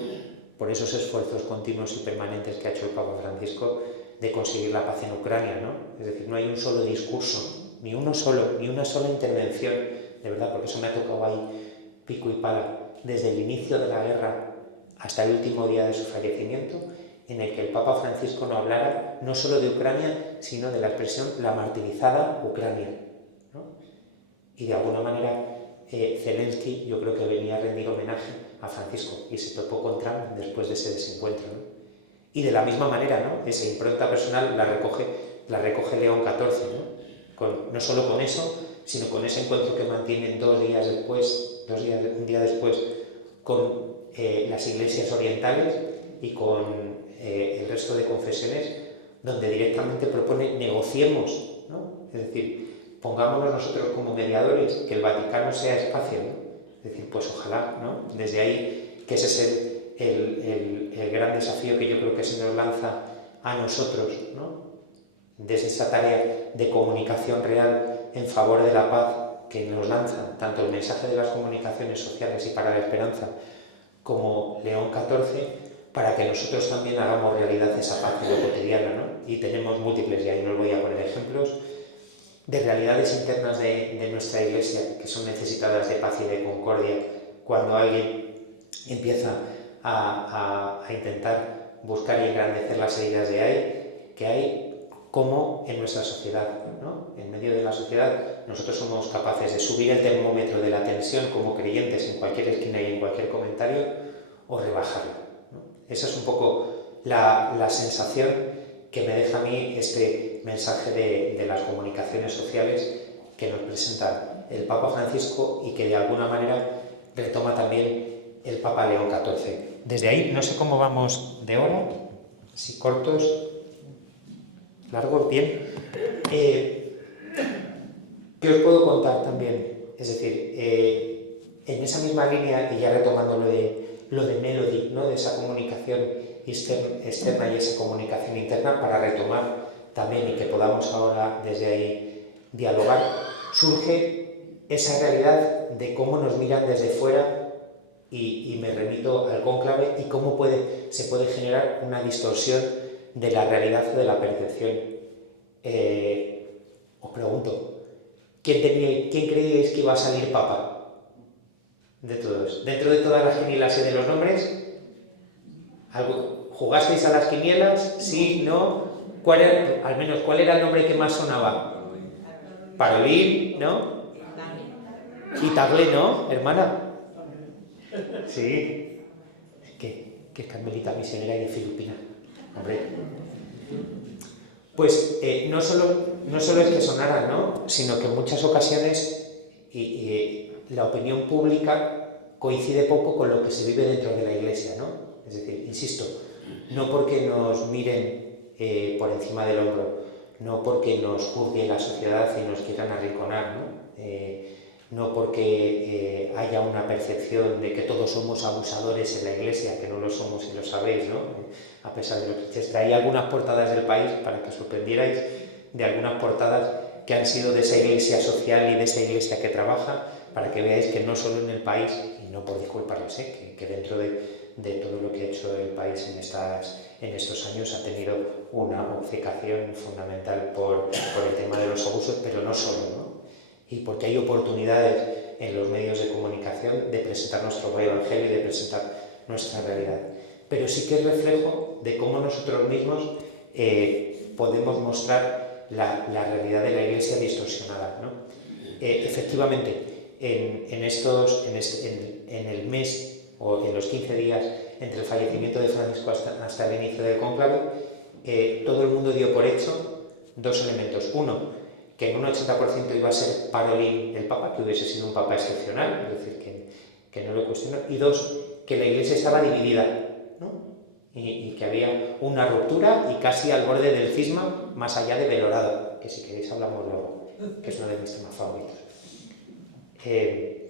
por esos esfuerzos continuos y permanentes que ha hecho el Papa Francisco de conseguir la paz en Ucrania, ¿no? Es decir, no hay un solo discurso, ni una sola intervención, de verdad, porque eso me ha tocado ahí pico y pala, desde el inicio de la guerra hasta el último día de su fallecimiento, en el que el Papa Francisco no hablara no solo de Ucrania, sino de la expresión la martirizada Ucrania, ¿no? Y de alguna manera Zelensky yo creo que venía a rendir homenaje a Francisco y se topó con Trump después de ese desencuentro, ¿no? Y de la misma manera, ¿no? Esa impronta personal la recoge León XIV, ¿no? No solo con eso, sino con ese encuentro que mantienen un día después, con las iglesias orientales y con el resto de confesiones, donde directamente propone negociemos, ¿no? Es decir, pongámonos nosotros como mediadores, que el Vaticano sea espacio, ¿no? Es decir, pues ojalá, ¿no? Desde ahí, que ese es el gran desafío que yo creo que se nos lanza a nosotros, ¿no? Desde esa tarea de comunicación real en favor de la paz que nos lanza tanto el mensaje de las comunicaciones sociales y para la esperanza como León XIV, para que nosotros también hagamos realidad esa paz en lo cotidiano, ¿no? Y tenemos múltiples, y ahí no os voy a poner ejemplos, de realidades internas de nuestra Iglesia que son necesitadas de paz y de concordia cuando alguien empieza a intentar buscar y engrandecer las heridas que hay como en nuestra sociedad, ¿no? En medio de la sociedad nosotros somos capaces de subir el termómetro de la tensión como creyentes en cualquier esquina y en cualquier comentario o rebajarlo, ¿no? Esa es un poco la sensación que me deja a mí este mensaje de las comunicaciones sociales que nos presenta el Papa Francisco y que de alguna manera retoma también el Papa León XIV. Desde ahí, no sé cómo vamos de hora, si cortos, largos, bien. ¿Qué os puedo contar también? Es decir, en esa misma línea, y ya retomando lo de Melody, ¿no? De esa comunicación externa y esa comunicación interna, para retomar también y que podamos ahora desde ahí dialogar, surge esa realidad de cómo nos miran desde fuera y me remito al cónclave y cómo se puede generar una distorsión de la realidad o de la percepción. Os pregunto, ¿quién creíais que iba a salir papa? De todos. Dentro de todas las quinielas y de los nombres, ¿jugasteis a las quinielas? ¿Sí? ¿No? ¿Cuál era el nombre que más sonaba? Parolín, ¿no? Y Tagle, ¿no, hermana? Sí. Que es carmelita misionera y de Filipina. Hombre. Pues no solo es que sonaran, ¿no? Sino que en muchas ocasiones la opinión pública coincide poco con lo que se vive dentro de la Iglesia, ¿no? Es decir, insisto, no porque nos miren por encima del hombro, no porque nos juzgue la sociedad y nos quieran arrinconar, ¿no? No porque haya una percepción de que todos somos abusadores en la Iglesia, que no lo somos y lo sabéis, ¿no? A pesar de lo que traía algunas portadas del país para que os sorprendierais de algunas portadas que han sido de esa Iglesia social y de esa Iglesia que trabaja, para que veáis que no solo en el país, y no por disculparlos, que dentro de todo lo que ha hecho el país en estos años ha tenido una obcecación fundamental por el tema de los abusos, pero no solo, ¿no? Y porque hay oportunidades en los medios de comunicación de presentar nuestro evangelio y de presentar nuestra realidad. Pero sí que es reflejo de cómo nosotros mismos podemos mostrar la realidad de la Iglesia distorsionada, ¿no? Efectivamente, en el mes o en los 15 días entre el fallecimiento de Francisco hasta el inicio del cónclave, todo el mundo dio por hecho dos elementos. Uno, que en un 80% iba a ser Parolín el Papa, que hubiese sido un Papa excepcional, es decir, que no lo cuestiono. Y dos, que la Iglesia estaba dividida, ¿no? Y que había una ruptura y casi al borde del cisma, más allá de Belorado, que si queréis hablamos luego, que es uno de mis temas favoritos. Que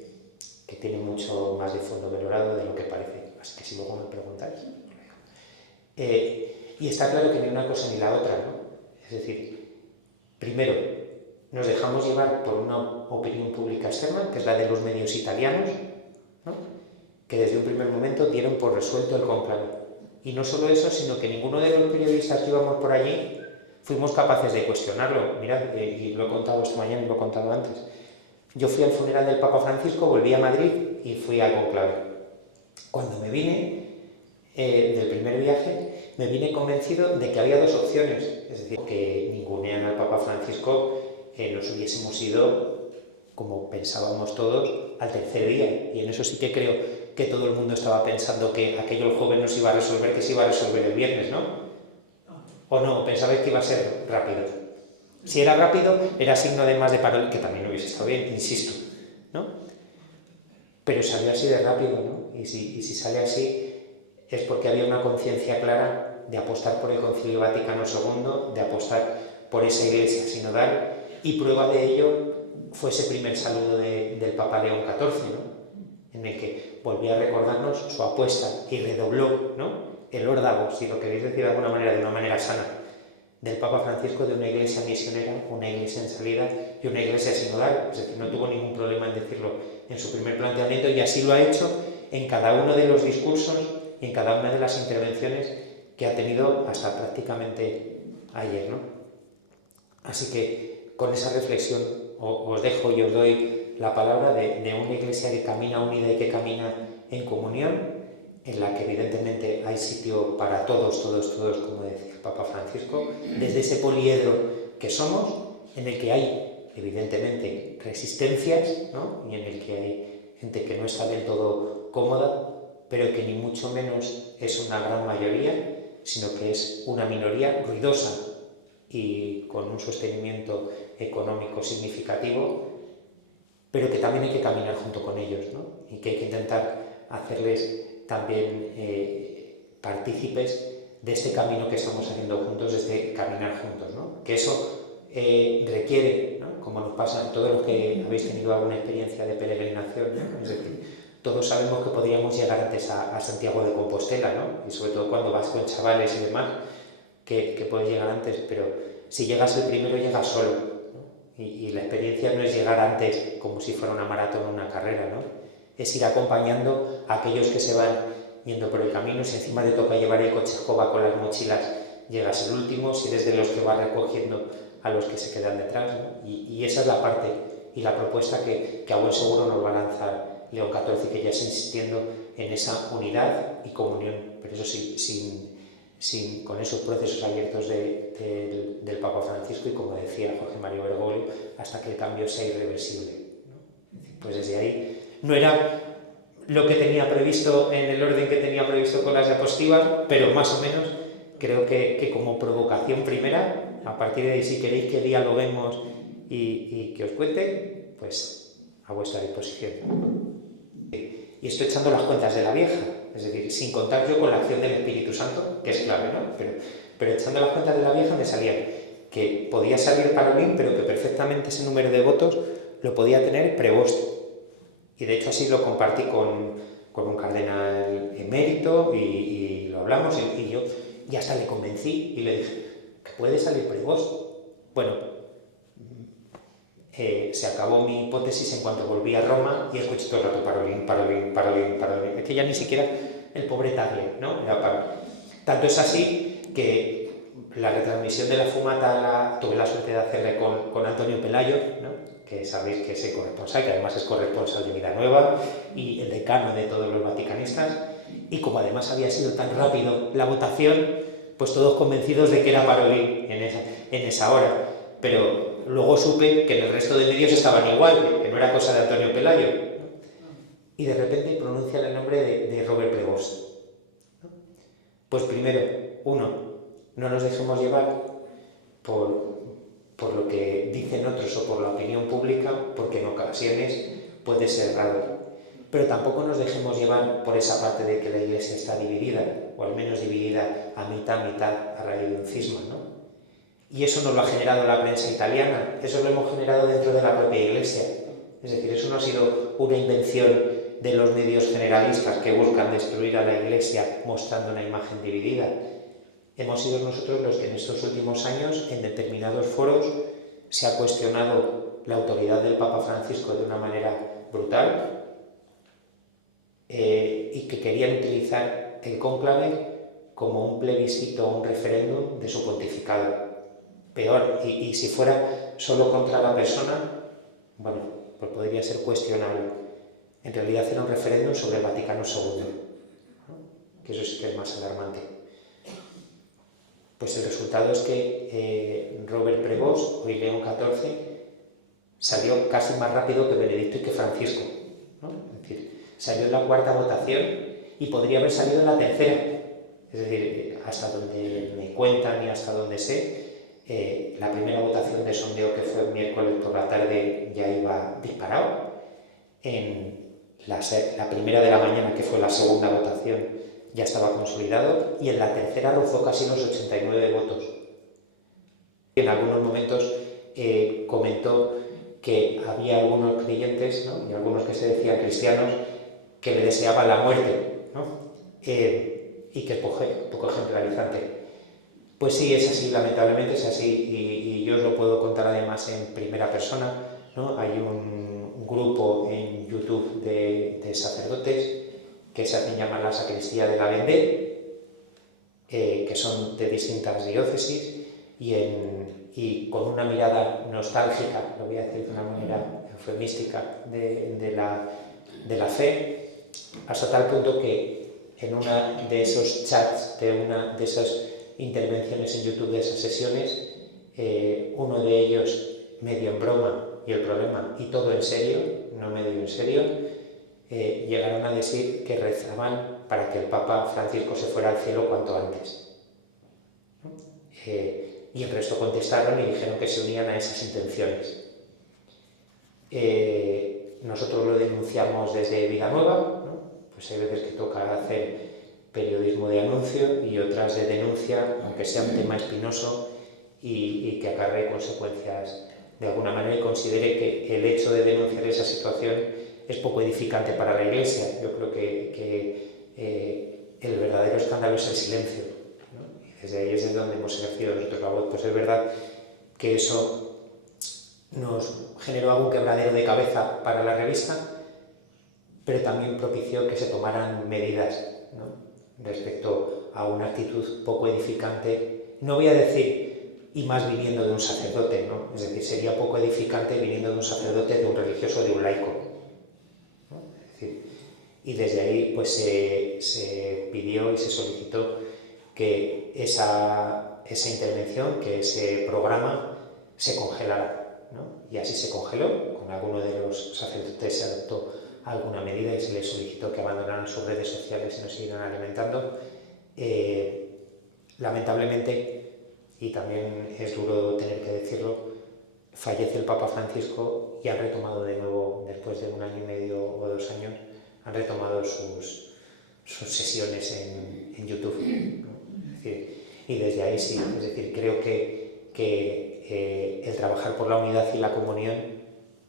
tiene mucho más de fondo Belorado de lo que parece, así que si luego me preguntáis. Y está claro que ni una cosa ni la otra, ¿no? Es decir, primero, nos dejamos llevar por una opinión pública externa, que es la de los medios italianos, ¿no? Que desde un primer momento dieron por resuelto el cónclave. Y no solo eso, sino que ninguno de los periodistas que íbamos por allí fuimos capaces de cuestionarlo. Mirad, y lo he contado esta mañana y lo he contado antes. Yo fui al funeral del Papa Francisco, volví a Madrid y fui al cónclave. Cuando me vine del primer viaje, me vine convencido de que había dos opciones. Es decir, que ningunean al Papa Francisco, nos hubiésemos ido, como pensábamos todos, al tercer día. Y en eso sí que creo que todo el mundo estaba pensando que aquello joven no se iba a resolver, que se iba a resolver el viernes, ¿no? ¿O no? ¿Pensabais que iba a ser rápido? Si era rápido, era signo de más de paro, que también hubiese estado bien, insisto, ¿no? Pero salió así de rápido, ¿no? Y si sale así, es porque había una conciencia clara de apostar por el Concilio Vaticano II, de apostar por esa Iglesia sinodal, y prueba de ello fue ese primer saludo del Papa León XIV, ¿no? En el que volvió a recordarnos su apuesta y redobló, ¿no? El órdago, si lo queréis decir de alguna manera, de una manera sana, del Papa Francisco, de una Iglesia misionera, una Iglesia en salida y una Iglesia sinodal. Es decir, no tuvo ningún problema en decirlo en su primer planteamiento, y así lo ha hecho en cada uno de los discursos y en cada una de las intervenciones que ha tenido hasta prácticamente ayer, ¿no? Así que con esa reflexión os dejo y os doy la palabra de una Iglesia que camina unida y que camina en comunión, en la que evidentemente hay sitio para todos, como decía el Papa Francisco, desde ese poliedro que somos, en el que hay evidentemente resistencias, ¿no? Y en el que hay gente que no está del todo cómoda, pero que ni mucho menos es una gran mayoría, sino que es una minoría ruidosa y con un sostenimiento económico significativo, pero que también hay que caminar junto con ellos, ¿no? Y que hay que intentar hacerles también partícipes de este camino que estamos haciendo juntos, de este caminar juntos, ¿no? Que eso requiere, ¿no? Como nos pasa a todos los que habéis tenido alguna experiencia de peregrinación, ¿no? Es decir, todos sabemos que podríamos llegar antes a Santiago de Compostela, ¿no? Y sobre todo cuando vas con chavales y demás, que puedes llegar antes, pero si llegas el primero, llegas solo, ¿no? Y la experiencia no es llegar antes como si fuera una maratón o una carrera, ¿no? Es ir acompañando a aquellos que se van yendo por el camino. Si encima te toca llevar el coche escoba con las mochilas, llegas el último. Si eres de los que va recogiendo a los que se quedan detrás, ¿no? Y esa es la parte y la propuesta que a buen seguro nos va a lanzar León XIV, que ya está insistiendo en esa unidad y comunión, pero eso sí, con esos procesos abiertos del Papa Francisco y, como decía Jorge Mario Bergoglio, hasta que el cambio sea irreversible, ¿no? Pues desde ahí no era lo que tenía previsto en el orden que tenía previsto con las diapositivas, pero más o menos creo que como provocación primera, a partir de ahí, si queréis que dialoguemos y que os cuente, pues a vuestra disposición. Y estoy echando las cuentas de la vieja, es decir, sin contar yo con la acción del Espíritu Santo, que es clave, ¿no? Pero echando las cuentas de la vieja me salía que podía salir Parolín, pero que perfectamente ese número de votos lo podía tener Prevost. Y de hecho así lo compartí con un cardenal emérito y lo hablamos y yo y hasta le convencí y le dije que puede salir Prevost. Bueno, se acabó mi hipótesis en cuanto volví a Roma y escuché todo el rato Parolín. Es que ya ni siquiera el pobre Tagle, ¿no? Tanto es así que la retransmisión de la fumata tuve la suerte de hacerla con Antonio Pelayo, ¿no? Que sabéis que es el corresponsal, que además es corresponsal de Vida Nueva y el decano de todos los vaticanistas, y como además había sido tan rápido la votación, pues todos convencidos de que era Parolín en esa hora, pero luego supe que en el resto de medios estaban igual, que no era cosa de Antonio Pelayo, ¿no? Y de repente pronuncian el nombre de Robert Prevost, ¿no? Pues primero, no nos dejemos llevar por lo que dicen otros o por la opinión pública, porque en ocasiones puede ser raro. Pero tampoco nos dejemos llevar por esa parte de que la Iglesia está dividida, o al menos dividida a mitad a raíz de un cisma, ¿no? Y eso no lo ha generado la prensa italiana, eso lo hemos generado dentro de la propia Iglesia. Es decir, eso no ha sido una invención de los medios generalistas que buscan destruir a la Iglesia mostrando una imagen dividida. Hemos sido nosotros los que en estos últimos años, en determinados foros, se ha cuestionado la autoridad del Papa Francisco de una manera brutal y que querían utilizar el cónclave como un plebiscito o un referéndum de su pontificado. Peor, y si fuera solo contra la persona, bueno, pues podría ser cuestionable. En realidad era un referéndum sobre el Vaticano II, ¿no? Que eso sí que es más alarmante. Pues el resultado es que Robert Prevost, hoy León XIV, salió casi más rápido que Benedicto y que Francisco, ¿no? Es decir, salió en la cuarta votación y podría haber salido en la tercera. Es decir, hasta donde me cuentan y hasta donde sé, la primera votación de sondeo, que fue el miércoles por la tarde, ya iba disparado. En la primera de la mañana, que fue la segunda votación, ya estaba consolidado, y en la tercera rozó casi los 89 votos. En algunos momentos comentó que había algunos creyentes, ¿no? Y algunos que se decían cristianos, que le deseaban la muerte, ¿no? Y que es poco ejemplarizante. Pues sí, es así, lamentablemente es así, y yo os lo puedo contar además en primera persona, ¿no? Hay un grupo en YouTube de sacerdotes que se hacen llamar la Sacristía de la Vendée, que son de distintas diócesis y con una mirada nostálgica, lo voy a decir de una manera eufemística, de la fe, hasta tal punto que en una de esos chats, de una de esas intervenciones en YouTube de esas sesiones, uno de ellos, medio en broma y el problema, y todo en serio, no medio en serio, llegaron a decir que rezaban para que el Papa Francisco se fuera al cielo cuanto antes. ¿No? Y el resto contestaron y dijeron que se unían a esas intenciones. Nosotros lo denunciamos desde Villanueva, ¿no? Pues hay veces que toca hacer periodismo de anuncio y otras de denuncia, aunque sea un tema espinoso y que acarree consecuencias de alguna manera, y considere que el hecho de denunciar esa situación es poco edificante para la Iglesia. Yo creo que el verdadero escándalo es el silencio, ¿no? Y desde ahí es desde donde hemos ejercido nosotros la voz. Pues es verdad que eso nos generó algún quebradero de cabeza para la revista, pero también propició que se tomaran medidas, ¿no? Respecto a una actitud poco edificante, no voy a decir, y más viniendo de un sacerdote, ¿no? Es decir, sería poco edificante viniendo de un sacerdote, de un religioso, de un laico, ¿no? Es decir, y desde ahí pues se pidió y se solicitó que esa intervención, que ese programa se congelara, ¿no? Y así se congeló. Con alguno de los sacerdotes se adoptó alguna medida y se les solicitó que abandonaran sus redes sociales y no siguieran alimentando. Lamentablemente, y también es duro tener que decirlo, fallece el Papa Francisco y han retomado de nuevo, después de 1 año y medio o 2 años, han retomado sus sesiones en YouTube, ¿no? Es decir, y desde ahí sí, es decir, creo que el trabajar por la unidad y la comunión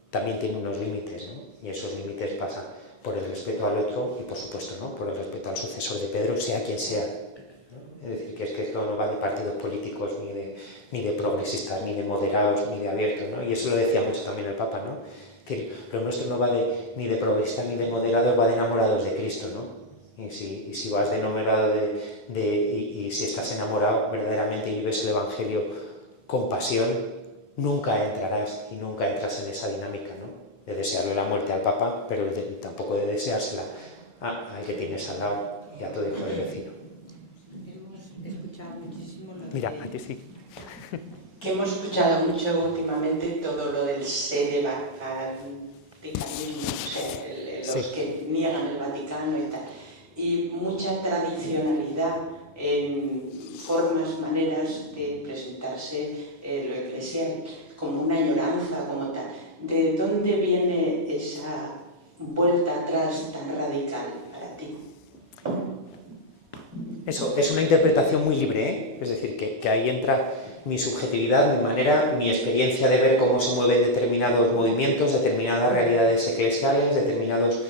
también tiene unos límites, ¿no? Y esos límites pasan por el respeto al otro y, por supuesto, ¿no?, por el respeto al sucesor de Pedro, sea quien sea, ¿no? Es decir, que esto no va de partidos políticos, ni de progresistas, ni de moderados, ni de abiertos, ¿no? Y eso lo decía mucho también el Papa, ¿no? Es decir, lo nuestro no va ni de progresistas ni de moderados, va de enamorados de Cristo, ¿no? Y si vas de enamorado y si estás enamorado verdaderamente y vives el Evangelio con pasión, nunca entrarás y nunca entras en esa dinámica, ¿no?, de desearle la muerte al Papa, pero tampoco de deseársela al que tienes al lado y a todo hijo del vecino. Hemos escuchado muchísimo lo Mira, aquí sí. Que hemos escuchado mucho últimamente todo lo del sede vaticanismo, o sea, los que niegan el Vaticano y tal, y mucha tradicionalidad en formas, maneras de presentarse lo eclesial, como una añoranza, como tal. ¿De dónde viene esa vuelta atrás tan radical para ti? Eso es una interpretación muy libre, ¿eh? Es decir, que ahí entra mi subjetividad, mi manera, mi experiencia de ver cómo se mueven determinados movimientos, determinadas realidades eclesiales, determinados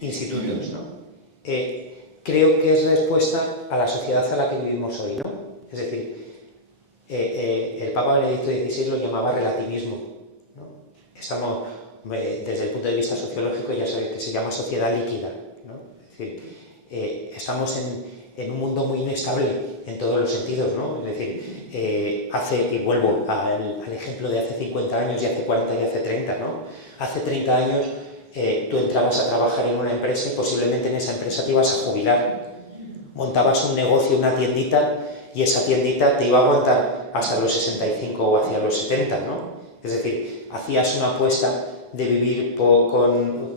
institutos, ¿no? Creo que es respuesta a la sociedad a la que vivimos hoy, ¿no? Es decir, el Papa Benedicto XVI lo llamaba relativismo, ¿no? Estamos, desde el punto de vista sociológico, ya sabéis que se llama sociedad líquida, ¿no? Es decir, estamos en un mundo muy inestable en todos los sentidos, ¿no? Es decir, y vuelvo al ejemplo de hace 50 años y hace 40 y hace 30, ¿no? Hace 30 años tú entrabas a trabajar en una empresa y posiblemente en esa empresa te ibas a jubilar. Montabas un negocio, una tiendita, y esa tiendita te iba a aguantar hasta los 65 o hacia los 70, ¿no? Es decir, hacías una apuesta de vivir con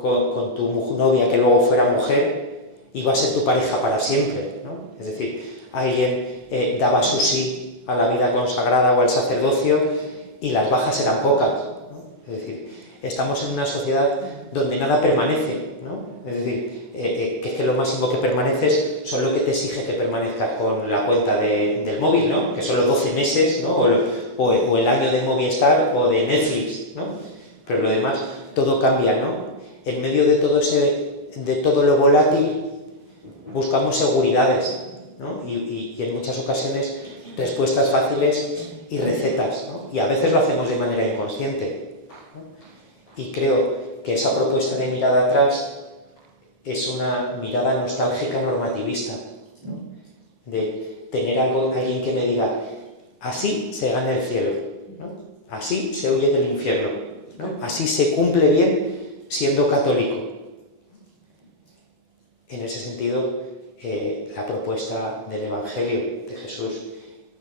tu novia que luego fuera mujer, iba a ser tu pareja para siempre, ¿no? Es decir, alguien daba su sí a la vida consagrada o al sacerdocio y las bajas eran pocas, ¿no? Es decir, estamos en una sociedad donde nada permanece, ¿no? Es decir, que lo máximo que permaneces son lo que te exige que permanezcas con la cuenta del móvil, ¿no? Que son los 12 meses, ¿no? O el año de Movistar o de Netflix, ¿no? Pero lo demás, todo cambia, ¿no? En medio de todo lo volátil, buscamos seguridades, ¿no? Y en muchas ocasiones respuestas fáciles y recetas, ¿no? Y a veces lo hacemos de manera inconsciente, ¿no? Y creo que esa propuesta de mirada atrás es una mirada nostálgica normativista, ¿no? De tener alguien que me diga, así se gana el cielo, ¿no? Así se huye del infierno, ¿no? Así se cumple bien siendo católico. En ese sentido, la propuesta del Evangelio de Jesús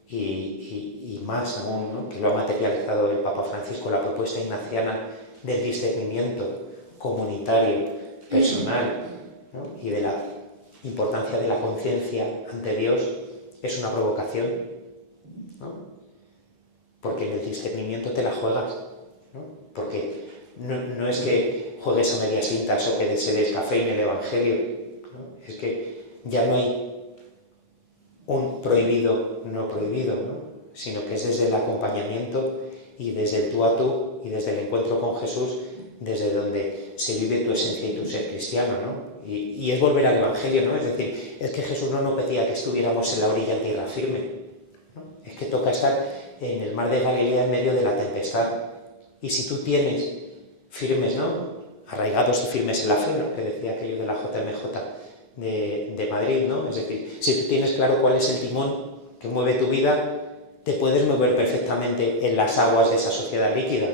y más aún, ¿no?, que lo ha materializado el Papa Francisco, la propuesta ignaciana del discernimiento comunitario, personal, ¿no?, y de la importancia de la conciencia ante Dios es una provocación, ¿no? Porque en el discernimiento te la juegas, ¿no? Porque no es que juegues a medias tintas o que se descafeine el Evangelio, ¿no? Es que ya no hay un prohibido no prohibido, ¿no? Sino que es desde el acompañamiento y desde el tú a tú y desde el encuentro con Jesús, desde donde se vive tu esencia y tu ser cristiano, ¿no? Y es volver al Evangelio, ¿no? Es decir, es que Jesús no nos pedía que estuviéramos en la orilla en tierra firme, ¿no? Es que toca estar en el mar de Galilea en medio de la tempestad. Y si tú tienes firmes, ¿no? Arraigados y firmes en la fe, ¿no? Que decía aquello de la JMJ de Madrid, ¿no? Es decir, si tú tienes claro cuál es el timón que mueve tu vida, te puedes mover perfectamente en las aguas de esa sociedad líquida,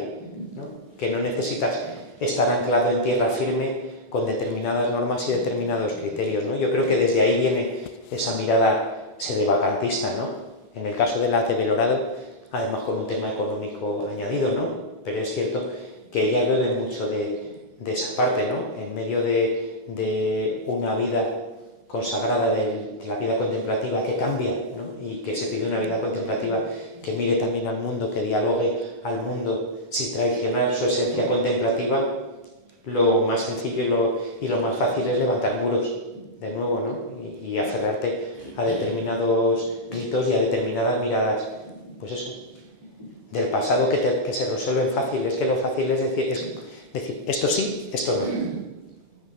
¿no? Que no necesitas estar anclado en tierra firme con determinadas normas y determinados criterios, ¿no? Yo creo que desde ahí viene esa mirada sedevacantista, ¿no? En el caso de la de Belorado, además con un tema económico añadido, ¿no? Pero es cierto que ella bebe mucho de esa parte, ¿no? En medio de una vida consagrada, de la vida contemplativa que cambia, ¿no? Y que se pide una vida contemplativa que mire también al mundo, que dialogue al mundo sin traicionar su esencia contemplativa. Lo más sencillo y lo más fácil es levantar muros, de nuevo, ¿no? Y aferrarte a determinados ritos y a determinadas miradas, pues eso, del pasado que se resuelven fácil. Es que lo fácil es decir esto sí, esto no.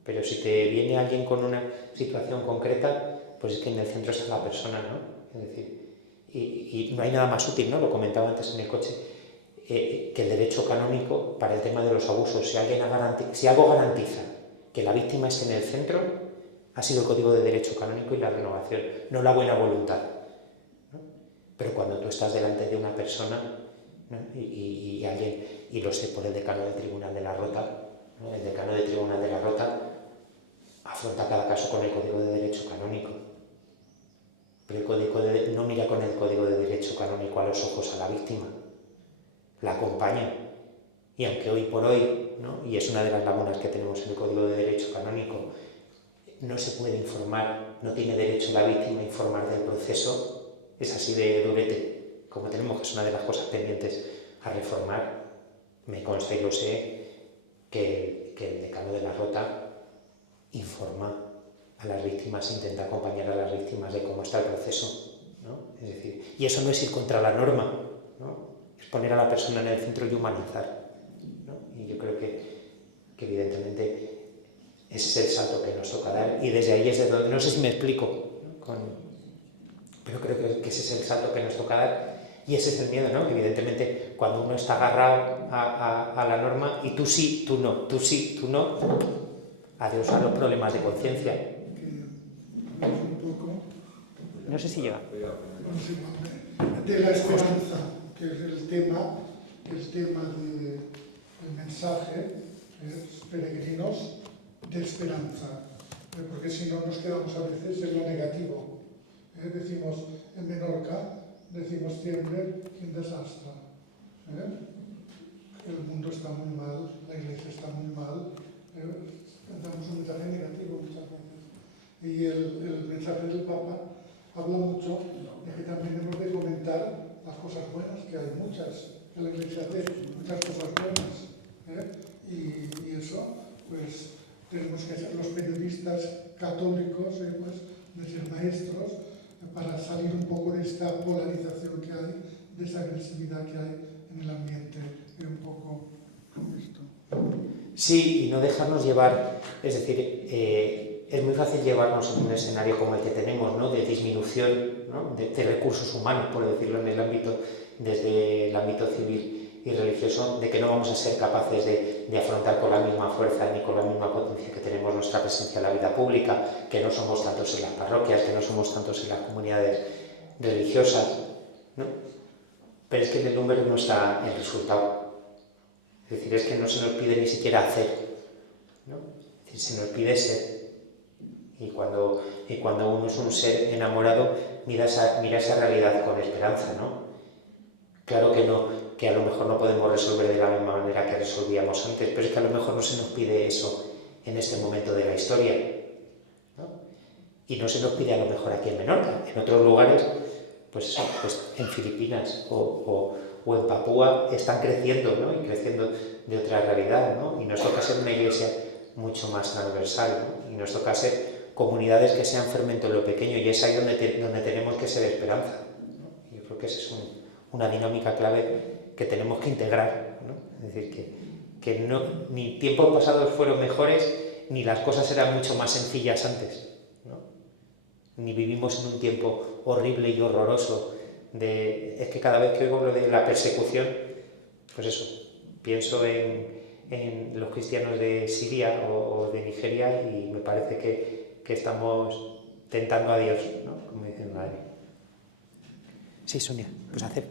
Pero si te viene alguien con una situación concreta, pues es que en el centro está la persona, ¿no? Es decir, y no hay nada más útil, ¿no? Lo comentaba antes en el coche, que el derecho canónico para el tema de los abusos. Si algo garantiza que la víctima esté en el centro, ha sido el Código de Derecho Canónico y la renovación, no la buena voluntad, ¿no? Pero cuando tú estás delante de una persona, ¿no? y alguien, y lo sé por el decano del Tribunal de la Rota, ¿no? El decano del Tribunal de la Rota afronta cada caso con el Código de Derecho Canónico, pero no mira con el Código de Derecho Canónico a los ojos a la víctima, la acompaña. Y aunque hoy por hoy, ¿no? Y es una de las lagunas que tenemos en el Código de Derecho Canónico, no se puede informar, no tiene derecho la víctima a informar del proceso, es así de durete, como tenemos, que es una de las cosas pendientes a reformar. Me consta y lo sé que el decano de la Rota informa a las víctimas, intenta acompañar a las víctimas de cómo está el proceso, ¿no? Es decir, y eso no es ir contra la norma, ¿no? Es poner a la persona en el centro y humanizar, ¿no? Y yo creo que evidentemente ese es el salto que nos toca dar, y desde ahí es de donde, no sé si me explico, ¿no? Pero creo que ese es el salto que nos toca dar, y ese es el miedo, ¿no? Evidentemente, cuando uno está agarrado a la norma y tú sí, tú no, tú sí, tú no, adiós a los problemas de conciencia. Un poco No sé si llega. De la esperanza, que es el tema del mensaje, peregrinos de esperanza, porque si no nos quedamos a veces en lo negativo. Decimos en Menorca, decimos siempre, un desastre. El mundo está muy mal, la iglesia está muy mal, damos un mensaje negativo muchas veces. Y el mensaje del Papa habla mucho de que también hemos de comentar las cosas buenas, que hay muchas, que la iglesia hace muchas cosas buenas. Y eso, pues, tenemos que ser los periodistas católicos, pues, de ser maestros, para salir un poco de esta polarización que hay, de esa agresividad que hay en el ambiente, y un poco con esto. Sí, y no dejarnos llevar, es decir, es muy fácil llevarnos en un escenario como el que tenemos, ¿no? De disminución, ¿no? de recursos humanos, por decirlo desde el ámbito civil y religioso, de que no vamos a ser capaces de afrontar con la misma fuerza ni con la misma potencia que tenemos nuestra presencia en la vida pública, que no somos tantos en las parroquias, que no somos tantos en las comunidades religiosas, ¿no? Pero es que en el número no está el resultado. Es decir, es que no se nos pide ni siquiera hacer, ¿no? Es decir, se nos pide ser. Y cuando uno es un ser enamorado, mira esa realidad con esperanza, ¿no? Claro que a lo mejor no podemos resolver de la misma manera que resolvíamos antes, pero es que a lo mejor no se nos pide eso en este momento de la historia, ¿no? y no se nos pide a lo mejor aquí en Menorca. En otros lugares, pues eso, pues en Filipinas o en Papúa están creciendo, ¿no? Y creciendo de otra realidad, ¿no? Y nos toca ser una iglesia mucho más transversal, ¿no? Y nos toca ser comunidades que sean fermento en lo pequeño, y es ahí donde tenemos que ser esperanza, ¿no? Yo creo que esa es una dinámica clave que tenemos que integrar, ¿no? Es decir, que no, ni tiempos pasados fueron mejores, ni las cosas eran mucho más sencillas antes, ¿no? Ni vivimos en un tiempo horrible y horroroso. Es que cada vez que oigo lo de la persecución, pues eso, pienso en los cristianos de Siria o de Nigeria, y me parece que estamos tentando a Dios, ¿no? Como dice mi madre. Sí, Sonia, pues hacer.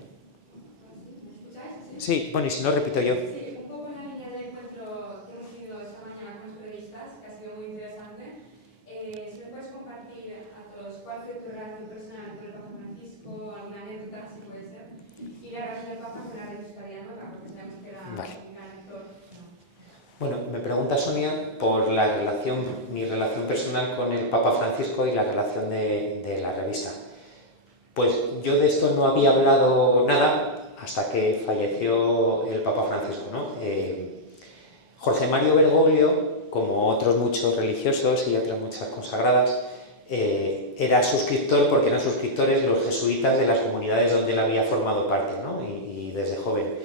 Sí, bueno, y si no, repito yo. Sí, un poco en la línea del encuentro que hemos tenido esta mañana con los periodistas, que ha sido muy interesante. Si me puedes compartir a todos cuál fue tu relación personal con el Papa Francisco, alguna anécdota, si puede ser, y la relación del Papa con la Revistaría Nueva, porque sabemos que era un gran lector. Bueno, me pregunta Sonia por mi relación personal con el Papa Francisco y la relación de la revista. Pues yo de esto no había hablado nada hasta que falleció el Papa Francisco, ¿no? Jorge Mario Bergoglio, como otros muchos religiosos y otras muchas consagradas, era suscriptor, porque eran suscriptores los jesuitas de las comunidades donde él había formado parte, ¿no? Y desde joven.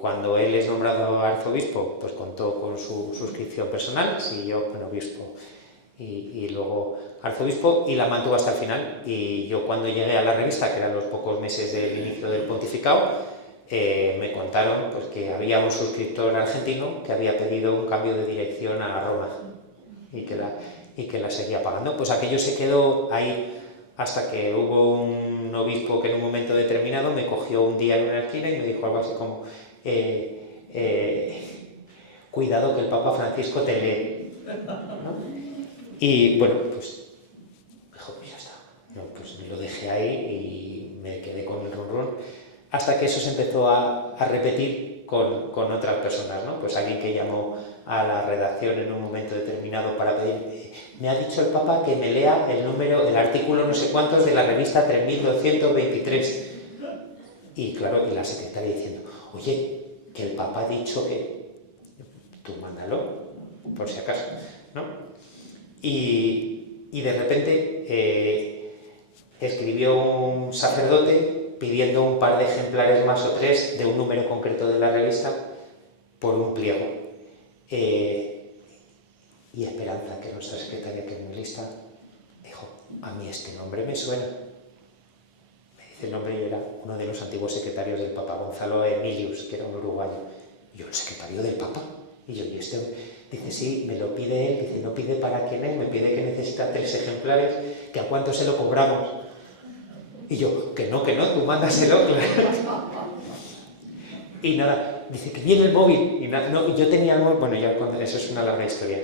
Cuando él es nombrado arzobispo, pues contó con su suscripción personal, siguió con obispo y luego arzobispo, y la mantuvo hasta el final. Y yo, cuando llegué a la revista, que eran los pocos meses del inicio del pontificado, me contaron pues que había un suscriptor argentino que había pedido un cambio de dirección a Roma y que la seguía pagando. Pues aquello se quedó ahí hasta que hubo un obispo que en un momento determinado me cogió un día en una esquina y me dijo algo así como cuidado que el Papa Francisco te lee, ¿no? Y bueno, pues dijo, pues ya está. No, pues lo dejé ahí y me quedé con el ron hasta que eso se empezó a repetir con otras personas, ¿no? Pues alguien que llamó a la redacción en un momento determinado para pedir, me ha dicho el Papa que me lea el artículo no sé cuántos de la revista 3223. Y claro, y la secretaria diciendo, oye, que el Papa ha dicho que tú mándalo, por si acaso, ¿no? Y de repente escribió un sacerdote pidiendo un par de ejemplares más o 3 de un número concreto de la revista por un pliego. Y Esperanza, que es nuestra secretaria criminalista, dijo, a mí este nombre me suena. Me dice el nombre, y era uno de los antiguos secretarios del Papa, Gonzalo Emilius, que era un uruguayo. Y yo, ¿el secretario del Papa? Y yo, ¿y este? Dice, sí, me lo pide él. Dice, no pide para quién es, me pide que necesita 3 ejemplares, que a cuánto se lo cobramos. Y yo, que no, tú mándaselo. Y nada, dice que viene el móvil. Y no, yo tenía el móvil, bueno, ya eso es una larga historia.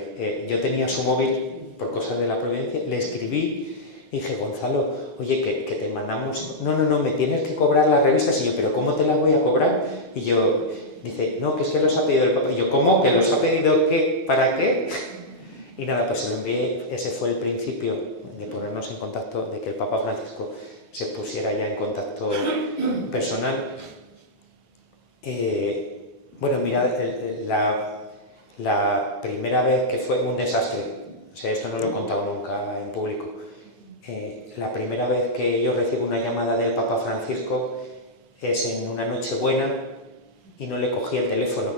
Yo tenía su móvil por cosas de la providencia, le escribí y dije, Gonzalo, oye, que te mandamos. No, me tienes que cobrar las revistas. Y yo, ¿pero cómo te las voy a cobrar? Y yo, dice, no, que es que los ha pedido el Papa. Y yo, ¿cómo? ¿Que los ha pedido qué? ¿Para qué? Y nada, pues se lo envié. Ese fue el principio de ponernos en contacto, de que el Papa Francisco se pusiera ya en contacto personal. Bueno, mirad, la primera vez, que fue un desastre, o sea, esto no lo he contado nunca en público, la primera vez que yo recibo una llamada del Papa Francisco es en una Nochebuena y no le cogí el teléfono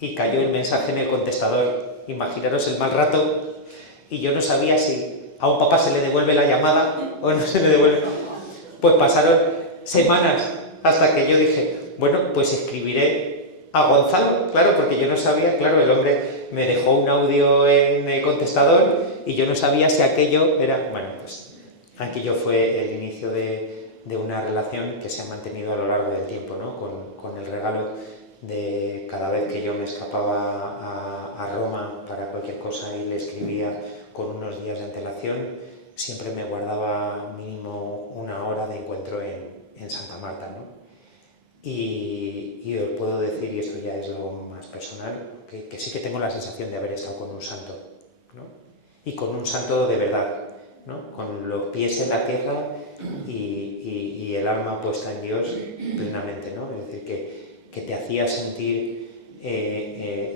y cayó el mensaje en el contestador. Imaginaros el mal rato, y yo no sabía si a un papa se le devuelve la llamada o no se le devuelve. Pues pasaron semanas hasta que yo dije, bueno, pues escribiré a Gonzalo, claro, porque yo no sabía, claro, el hombre me dejó un audio en el contestador y yo no sabía si aquello era, bueno, pues aquello fue el inicio de una relación que se ha mantenido a lo largo del tiempo, ¿no? Con el regalo de cada vez que yo me escapaba a Roma para cualquier cosa y le escribía con unos días de antelación, siempre me guardaba mínimo una hora de encuentro en Santa Marta, ¿no? Y os puedo decir, y esto ya es lo más personal, que sí que tengo la sensación de haber estado con un santo, ¿no? y con un santo de verdad, ¿no? Con los pies en la tierra y el alma puesta en Dios plenamente, ¿no? Es decir, que te hacía sentir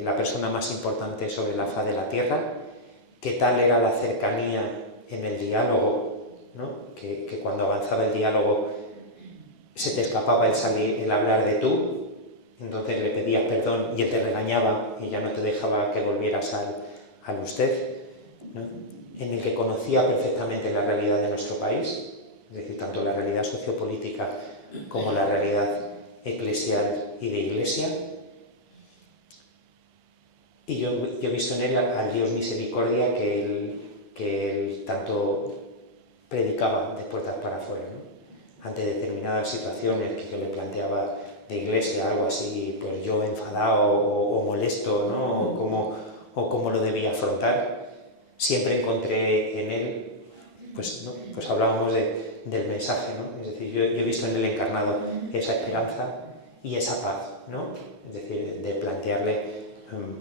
la persona más importante sobre la faz de la tierra, qué tal era la cercanía en el diálogo, ¿no? Que cuando avanzaba el diálogo se te escapaba el hablar de tú, entonces le pedías perdón y él te regañaba y ya no te dejaba que volvieras al usted, ¿no? En el que conocía perfectamente la realidad de nuestro país, es decir, tanto la realidad sociopolítica como la realidad eclesial y de iglesia. Y yo he visto en él al Dios misericordia que él tanto predicaba de puertas para afuera, ¿no? Ante determinadas situaciones que yo le planteaba de iglesia, algo así, pues yo enfadado o molesto, ¿no? O cómo lo debía afrontar, siempre encontré en él, pues, ¿no? Pues hablábamos del mensaje, ¿no? Es decir, yo he visto en él encarnado esa esperanza y esa paz, ¿no? Es decir, de plantearle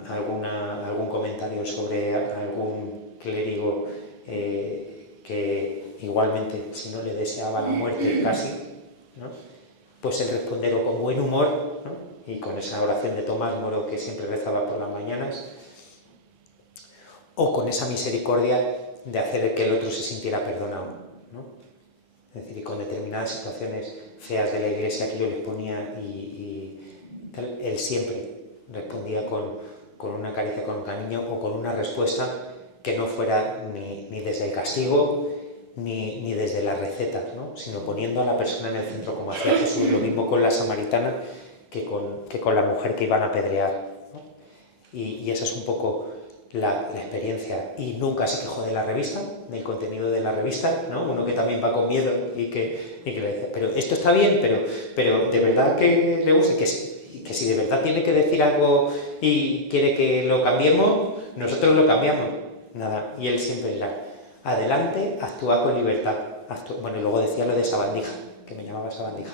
algún comentario sobre algún clérigo que igualmente, si no le deseaba la muerte casi, ¿no? Pues el responder o con buen humor, ¿no? Y con esa oración de Tomás Moro que siempre rezaba por las mañanas, o con esa misericordia de hacer que el otro se sintiera perdonado, ¿no? Es decir, y con determinadas situaciones feas de la iglesia que yo les ponía y tal, él siempre respondía con una caricia, con un cariño o con una respuesta que no fuera ni desde el castigo ni desde las recetas, ¿no? Sino poniendo a la persona en el centro como hacía Jesús, lo mismo con la samaritana que con la mujer que iban a apedrear, ¿no? Y esa es un poco la experiencia. Y nunca se quejó de la revista, del contenido de la revista, ¿no? Uno que también va con miedo y que le dice, pero esto está bien, pero de verdad que le gusta, que si de verdad tiene que decir algo y quiere que lo cambiemos, nosotros lo cambiamos. Nada, y él siempre era, adelante, actúa con libertad. Bueno, y luego decía lo de sabandija, que me llamaba sabandija,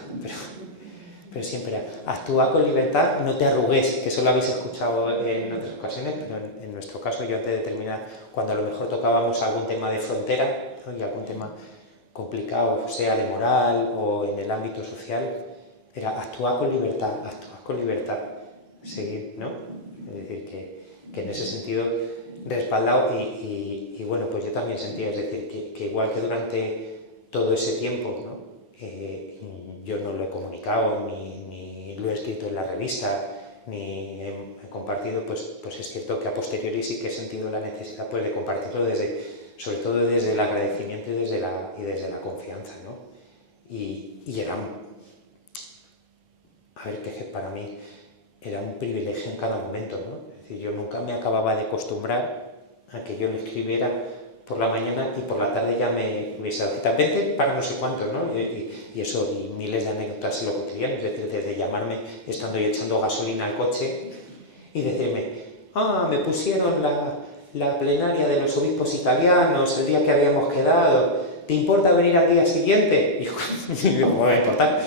pero siempre era, actúa con libertad, no te arrugues, que eso lo habéis escuchado en otras ocasiones, pero en nuestro caso yo antes de terminar, cuando a lo mejor tocábamos algún tema de frontera, ¿no? Y algún tema complicado, sea de moral o en el ámbito social, era actúa con libertad, seguir, ¿no? Es decir, que en ese sentido respaldado y bueno, pues yo también sentía, es decir, que igual que durante todo ese tiempo, ¿no? Yo no lo he comunicado, ni lo he escrito en la revista, ni he compartido, pues es cierto que a posteriori sí que he sentido la necesidad pues, de compartirlo sobre todo desde el agradecimiento y desde la confianza, ¿no? Y era que para mí era un privilegio en cada momento, ¿no? Es decir, yo nunca me acababa de acostumbrar a que yo le escribiera por la mañana y por la tarde ya me hubiese dado cita, vente para no sé cuántos, ¿no? Y eso, y miles de anécdotas se lo cotidiano, es decir, desde llamarme estando yo echando gasolina al coche y decirme, me pusieron la plenaria de los obispos italianos el día que habíamos quedado, ¿te importa venir al día siguiente? Y yo ¿cómo me va a importar?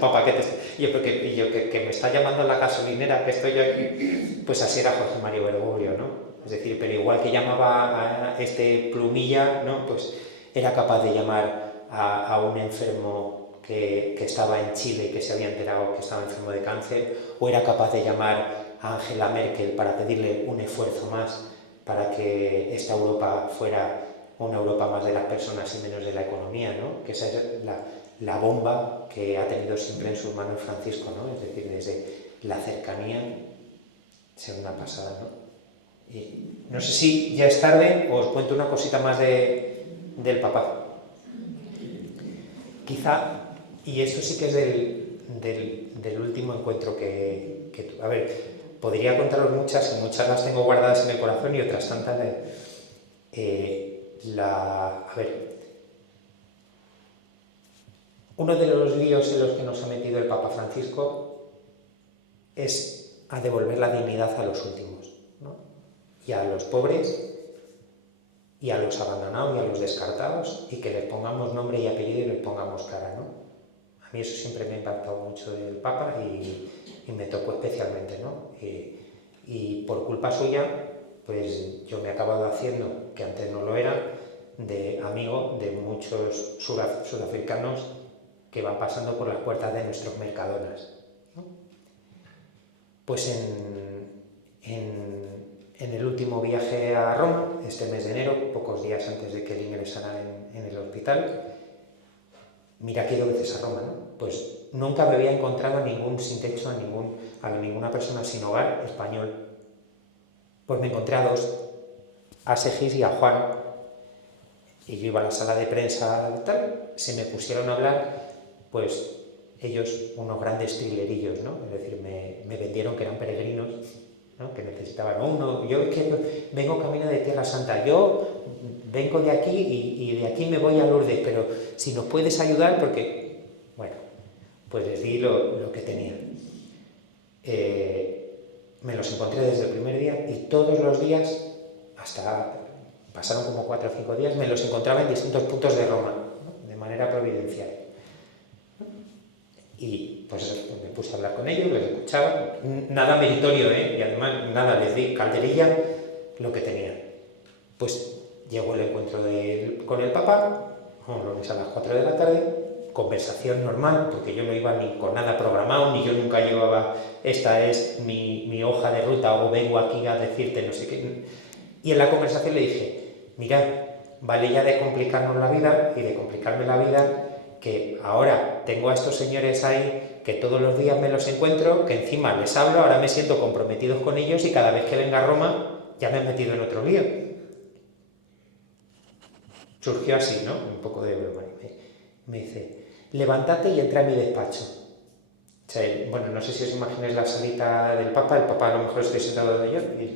Papá, ¿qué te... Y yo que me está llamando la gasolinera, que estoy yo aquí, pues así era Jorge Mario Bergoglio, ¿no? Es decir, pero igual que llamaba a este Plumilla, ¿no? Pues era capaz de llamar a un enfermo que estaba en Chile y que se había enterado que estaba enfermo de cáncer, o era capaz de llamar a Angela Merkel para pedirle un esfuerzo más para que esta Europa fuera una Europa más de las personas y menos de la economía, ¿no? Que esa es la bomba que ha tenido siempre en sus manos Francisco, ¿no? Es decir, desde la cercanía, ser una pasada, ¿no? Y no sé si ya es tarde o os cuento una cosita más del Papa. Quizá, y esto sí que es del último encuentro que tuve. A ver, podría contaros muchas, y muchas las tengo guardadas en el corazón y otras tantas. A ver, uno de los líos en los que nos ha metido el Papa Francisco es a devolver la dignidad a los últimos, ¿no? Y a los pobres, y a los abandonados, y a los descartados, y que les pongamos nombre y apellido y les pongamos cara, ¿no? A mí eso siempre me ha impactado mucho del Papa y me tocó especialmente, ¿no? Y por culpa suya, pues yo me he acabado haciendo que antes no lo era, de amigo de muchos sudafricanos que van pasando por las puertas de nuestros Mercadonas, ¿no? Pues en el último viaje a Roma, este mes de enero, pocos días antes de que él ingresara en el hospital, mira que he ido veces a Roma, ¿no? Pues nunca me había encontrado ningún sin techo, a ninguna persona sin hogar español. Pues me encontré a dos, a Segis y a Juan, y yo iba a la sala de prensa y tal, se me pusieron a hablar, pues ellos, unos grandes trilerillos, ¿no? Es decir, me vendieron que eran peregrinos, ¿no? Que necesitaban uno. Yo es que vengo camino de Tierra Santa, yo vengo de aquí y de aquí me voy a Lourdes, pero si nos puedes ayudar, porque, bueno, pues les di lo que tenía. Me los encontré desde el primer día y todos los días, hasta pasaron como 4 o 5 días, me los encontraba en distintos puntos de Roma, ¿no? De manera providencial. Y pues me puse a hablar con ellos, les escuchaba, nada meritorio, y además nada, les di calderilla lo que tenía. Pues llegó el encuentro con el Papa, un lunes a las 4 de la tarde, conversación normal, porque yo no iba ni con nada programado, ni yo nunca llevaba, esta es mi hoja de ruta, o vengo aquí a decirte no sé qué. Y en la conversación le dije, mirad, vale ya de complicarnos la vida y de complicarme la vida, que ahora tengo a estos señores ahí, que todos los días me los encuentro, que encima les hablo, ahora me siento comprometido con ellos y cada vez que venga a Roma ya me he metido en otro lío. Surgió así, ¿no? Un poco de broma. Me dice, levántate y entra a mi despacho. O sea, bueno, no sé si os imagináis la salita del Papa, el Papa a lo mejor estoy sentado de ellos, y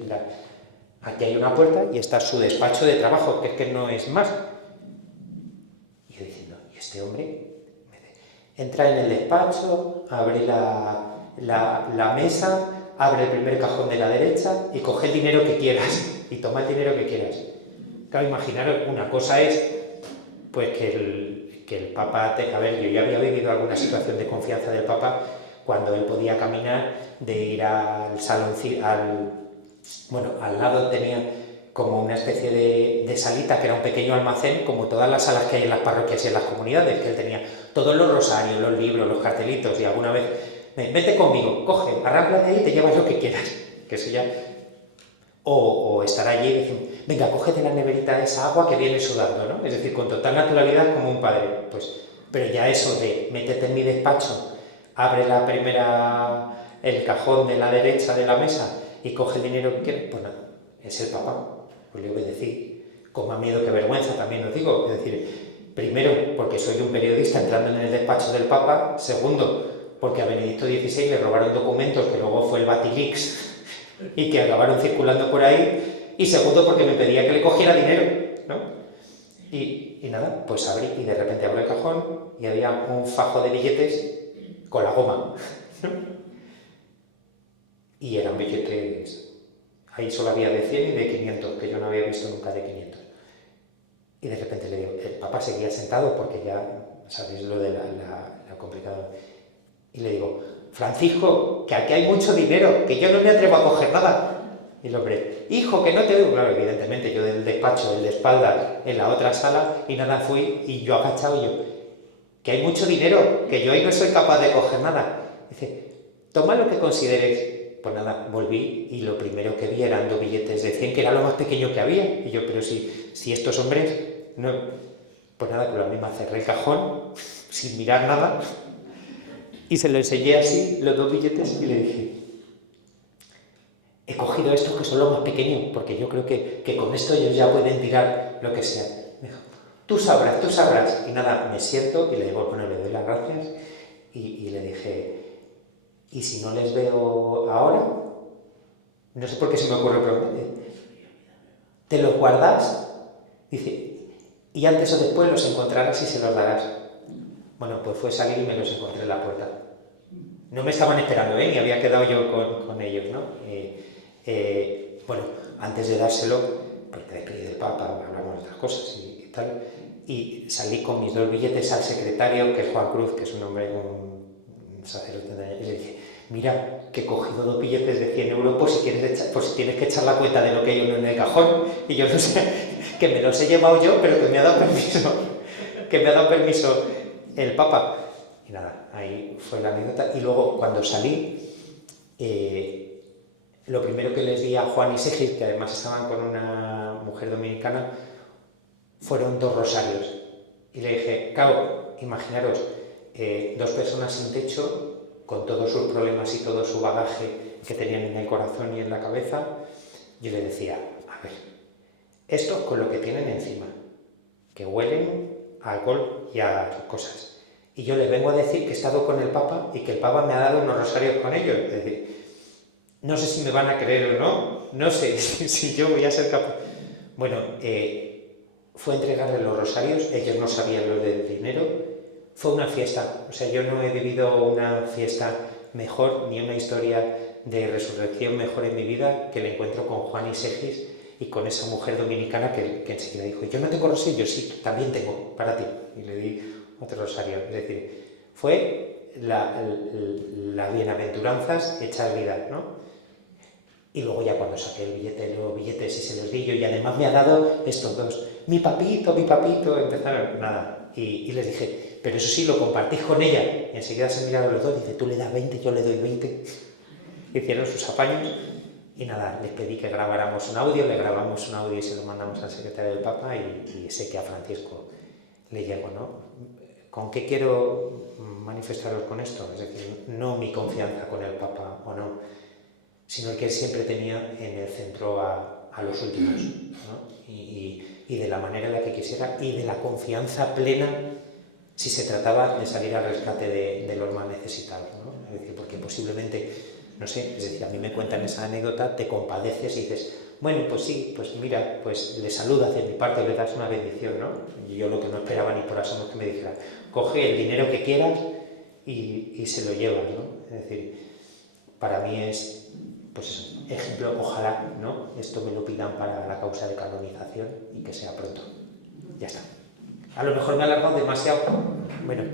aquí hay una puerta y está su despacho de trabajo, que es que no es más. Y yo diciendo, ¿y este hombre? Me dice, entra en el despacho, abre la mesa, abre el primer cajón de la derecha y coge el dinero que quieras, y toma el dinero que quieras. Claro, imaginaros, una cosa es pues que el Papa, a ver, yo ya había vivido alguna situación de confianza del Papa cuando él podía caminar, de ir al salón, al lado tenía como una especie de salita que era un pequeño almacén, como todas las salas que hay en las parroquias y en las comunidades, que él tenía todos los rosarios, los libros, los cartelitos, y alguna vez, vete conmigo, coge, arranca de ahí y te llevas lo que quieras, que eso ya... O estar allí y decir, venga, cógete la neverita esa agua que viene sudando, ¿no? Es decir, con total naturalidad como un padre. Pues, pero ya eso de métete en mi despacho, abre el cajón de la derecha de la mesa y coge el dinero que quieres, pues nada, es el Papa. Pues le obedecí, con más miedo que vergüenza, también os digo. Es decir, primero, porque soy un periodista entrando en el despacho del Papa. Segundo, porque a Benedicto XVI le robaron documentos que luego fue el Batilix y que acabaron circulando por ahí, y segundo porque me pedía que le cogiera dinero, ¿no? Y nada, pues abrí, y de repente abro el cajón y había un fajo de billetes con la goma, ¿no? Y eran billetes, ahí solo había de 100 y de 500, que yo no había visto nunca de 500. Y de repente le digo, el Papa seguía sentado porque ya sabéis lo de la complicado. Y le digo, Francisco, que aquí hay mucho dinero, que yo no me atrevo a coger nada. Y el hombre, hijo, que no te oigo. Claro, evidentemente, yo del despacho, el de espaldas, en la otra sala, y nada, fui, y yo agachado, y yo, que hay mucho dinero, que yo hoy no soy capaz de coger nada. Dice, toma lo que consideres. Pues nada, volví, y lo primero que vi eran 2 billetes de 100, que era lo más pequeño que había. Y yo, pero si estos hombres, no... Pues nada, con la misma cerré el cajón, sin mirar nada, y se lo enseñé así, los 2 billetes, y le dije, he cogido estos que son los más pequeños, porque yo creo que con esto ellos ya pueden tirar lo que sea. Me dijo, tú sabrás. Y nada, me siento y le digo, bueno, le doy las gracias, y le dije, ¿y si no les veo ahora? No sé por qué se me ocurre preguntarle. ¿Te los guardas? Dice, y antes o después los encontrarás y se los darás. Bueno, pues fue salir y me los encontré en la puerta. No me estaban esperando, ni había quedado yo con ellos, ¿no? Bueno, antes de dárselo, pues te despedí del Papa, hablamos de otras cosas y tal, y salí con mis 2 billetes al secretario, que es Juan Cruz, que es un hombre, un sacerdote, y le dije, mira, que he cogido 2 billetes de 100 euros por si tienes que echar la cuenta de lo que hay en el cajón, y yo no sé, que me los he llevado yo, pero que me ha dado permiso el Papa. Y nada, ahí fue la anécdota. Y luego, cuando salí, lo primero que les di a Juan y Segis, que además estaban con una mujer dominicana, fueron 2 rosarios. Y le dije, claro, imaginaros, 2 personas sin techo, con todos sus problemas y todo su bagaje que tenían en el corazón y en la cabeza. Yo le decía, a ver, esto con lo que tienen encima, que huelen a alcohol y a cosas. Y yo les vengo a decir que he estado con el Papa y que el Papa me ha dado unos rosarios con ellos. Es decir, no sé si me van a creer o no, no sé si yo voy a ser capaz. Bueno, fue a entregarle los rosarios, ellos no sabían lo del dinero. Fue una fiesta, o sea, yo no he vivido una fiesta mejor ni una historia de resurrección mejor en mi vida que el encuentro con Juan y Segis y con esa mujer dominicana que enseguida dijo, yo no tengo rosario, sí, también tengo, para ti. Y le di otro rosario. Es decir, fue la bienaventuranzas hecha realidad, ¿no? Y luego ya cuando saqué los billetes y se los di yo, y además me ha dado estos 2, mi papito, empezaron, nada. Y les dije, pero eso sí, lo compartís con ella. Y enseguida se miraron los 2, dice, tú le das 20, yo le doy 20. Hicieron sus apaños y nada, les pedí que grabáramos un audio, le grabamos un audio y se lo mandamos al secretario del Papa y sé que a Francisco le llegó, ¿no? ¿Con qué quiero manifestaros con esto? Es decir, no mi confianza con el Papa o no, sino el que él siempre tenía en el centro a los últimos, ¿no? Y de la manera en la que quisiera y de la confianza plena si se trataba de salir al rescate de los más necesitados, ¿no? Es decir, porque posiblemente, no sé, es decir, a mí me cuentan esa anécdota, te compadeces y dices, bueno, pues sí, pues mira, pues le saludas de mi parte, le das una bendición, ¿no? Y yo lo que no esperaba ni por asomo es que me dijera, coge el dinero que quieras y se lo llevas, ¿no? Es decir, para mí es, pues eso, ejemplo, ojalá, ¿no? Esto me lo pidan para la causa de canonización y que sea pronto. Ya está. A lo mejor me he alargado demasiado. Bueno,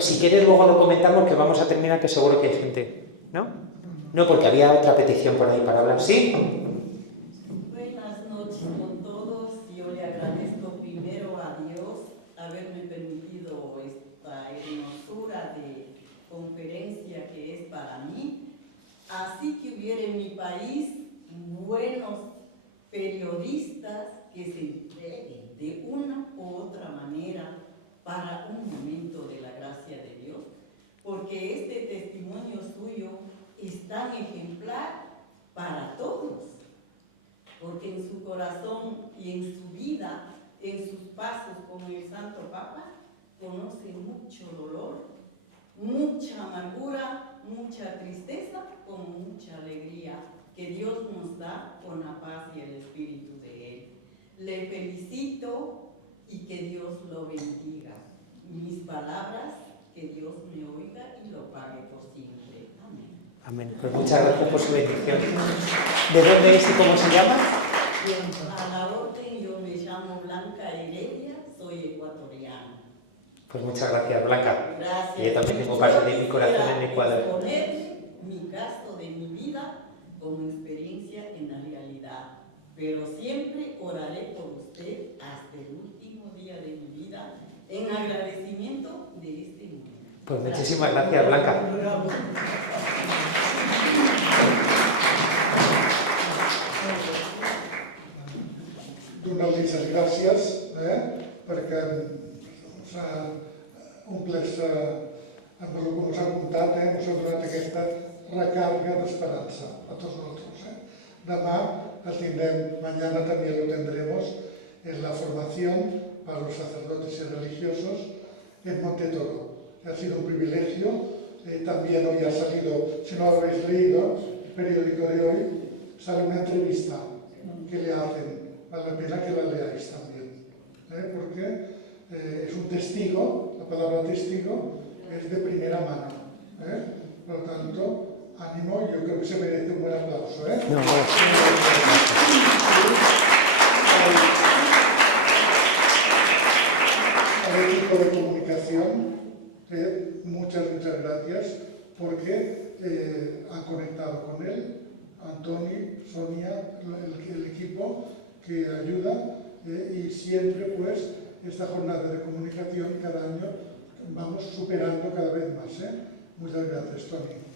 si quieres luego lo comentamos, que vamos a terminar, que seguro que hay gente, ¿no? No, porque había otra petición por ahí para hablar. ¿Sí? Buenas noches con todos. Yo le agradezco primero a Dios haberme permitido esta hermosura de conferencia que es para mí. Así que hubiera en mi país buenos periodistas que se entreguen de una u otra manera para un momento de la gracia de Dios, porque este testimonio suyo es tan ejemplar para todos, porque en su corazón y en su vida, en sus pasos con el Santo Papa, conoce mucho dolor, mucha amargura, mucha tristeza, con mucha alegría que Dios nos da con la paz y el Espíritu de Él. Le felicito y que Dios lo bendiga. Mis palabras, que Dios me oiga y lo pague por siempre. Amén. Amén. Pues muchas gracias por su bendición. ¿De dónde es y cómo se llama? A la orden, yo me llamo Blanca Heredia, soy ecuatoriana. Pues muchas gracias, Blanca. Gracias. Yo también tengo parte de mi corazón en Ecuador. Exponer mi caso de mi vida como experiencia en la realidad, pero siempre oraré por usted hasta el último día de mi vida en agradecimiento de este momento. Pues muchísimas gracias, Blanca. Donar les gràcies perquè s'ha omplert amb el que ens ha contat, ens ha donat aquesta recàrrega d'esperança a tots nosaltres. Demà el tindrem, mañana también lo tendremos en la formación para los sacerdotes y religiosos en Montetoro. Ha sido un privilegio, también hoy ha salido, si no lo habéis leído, el periódico de hoy, sale una entrevista que le hacen. Vale la pena que la leáis también, porque es un testigo, la palabra testigo es de primera mano. Por lo tanto, ánimo, yo creo que se merece un buen aplauso. No. Al equipo de comunicación, muchas gracias, porque han conectado con él, Antoni, Sonia, el equipo que ayuda, y siempre pues esta jornada de comunicación cada año vamos superando cada vez más. Muchas gracias, Toni.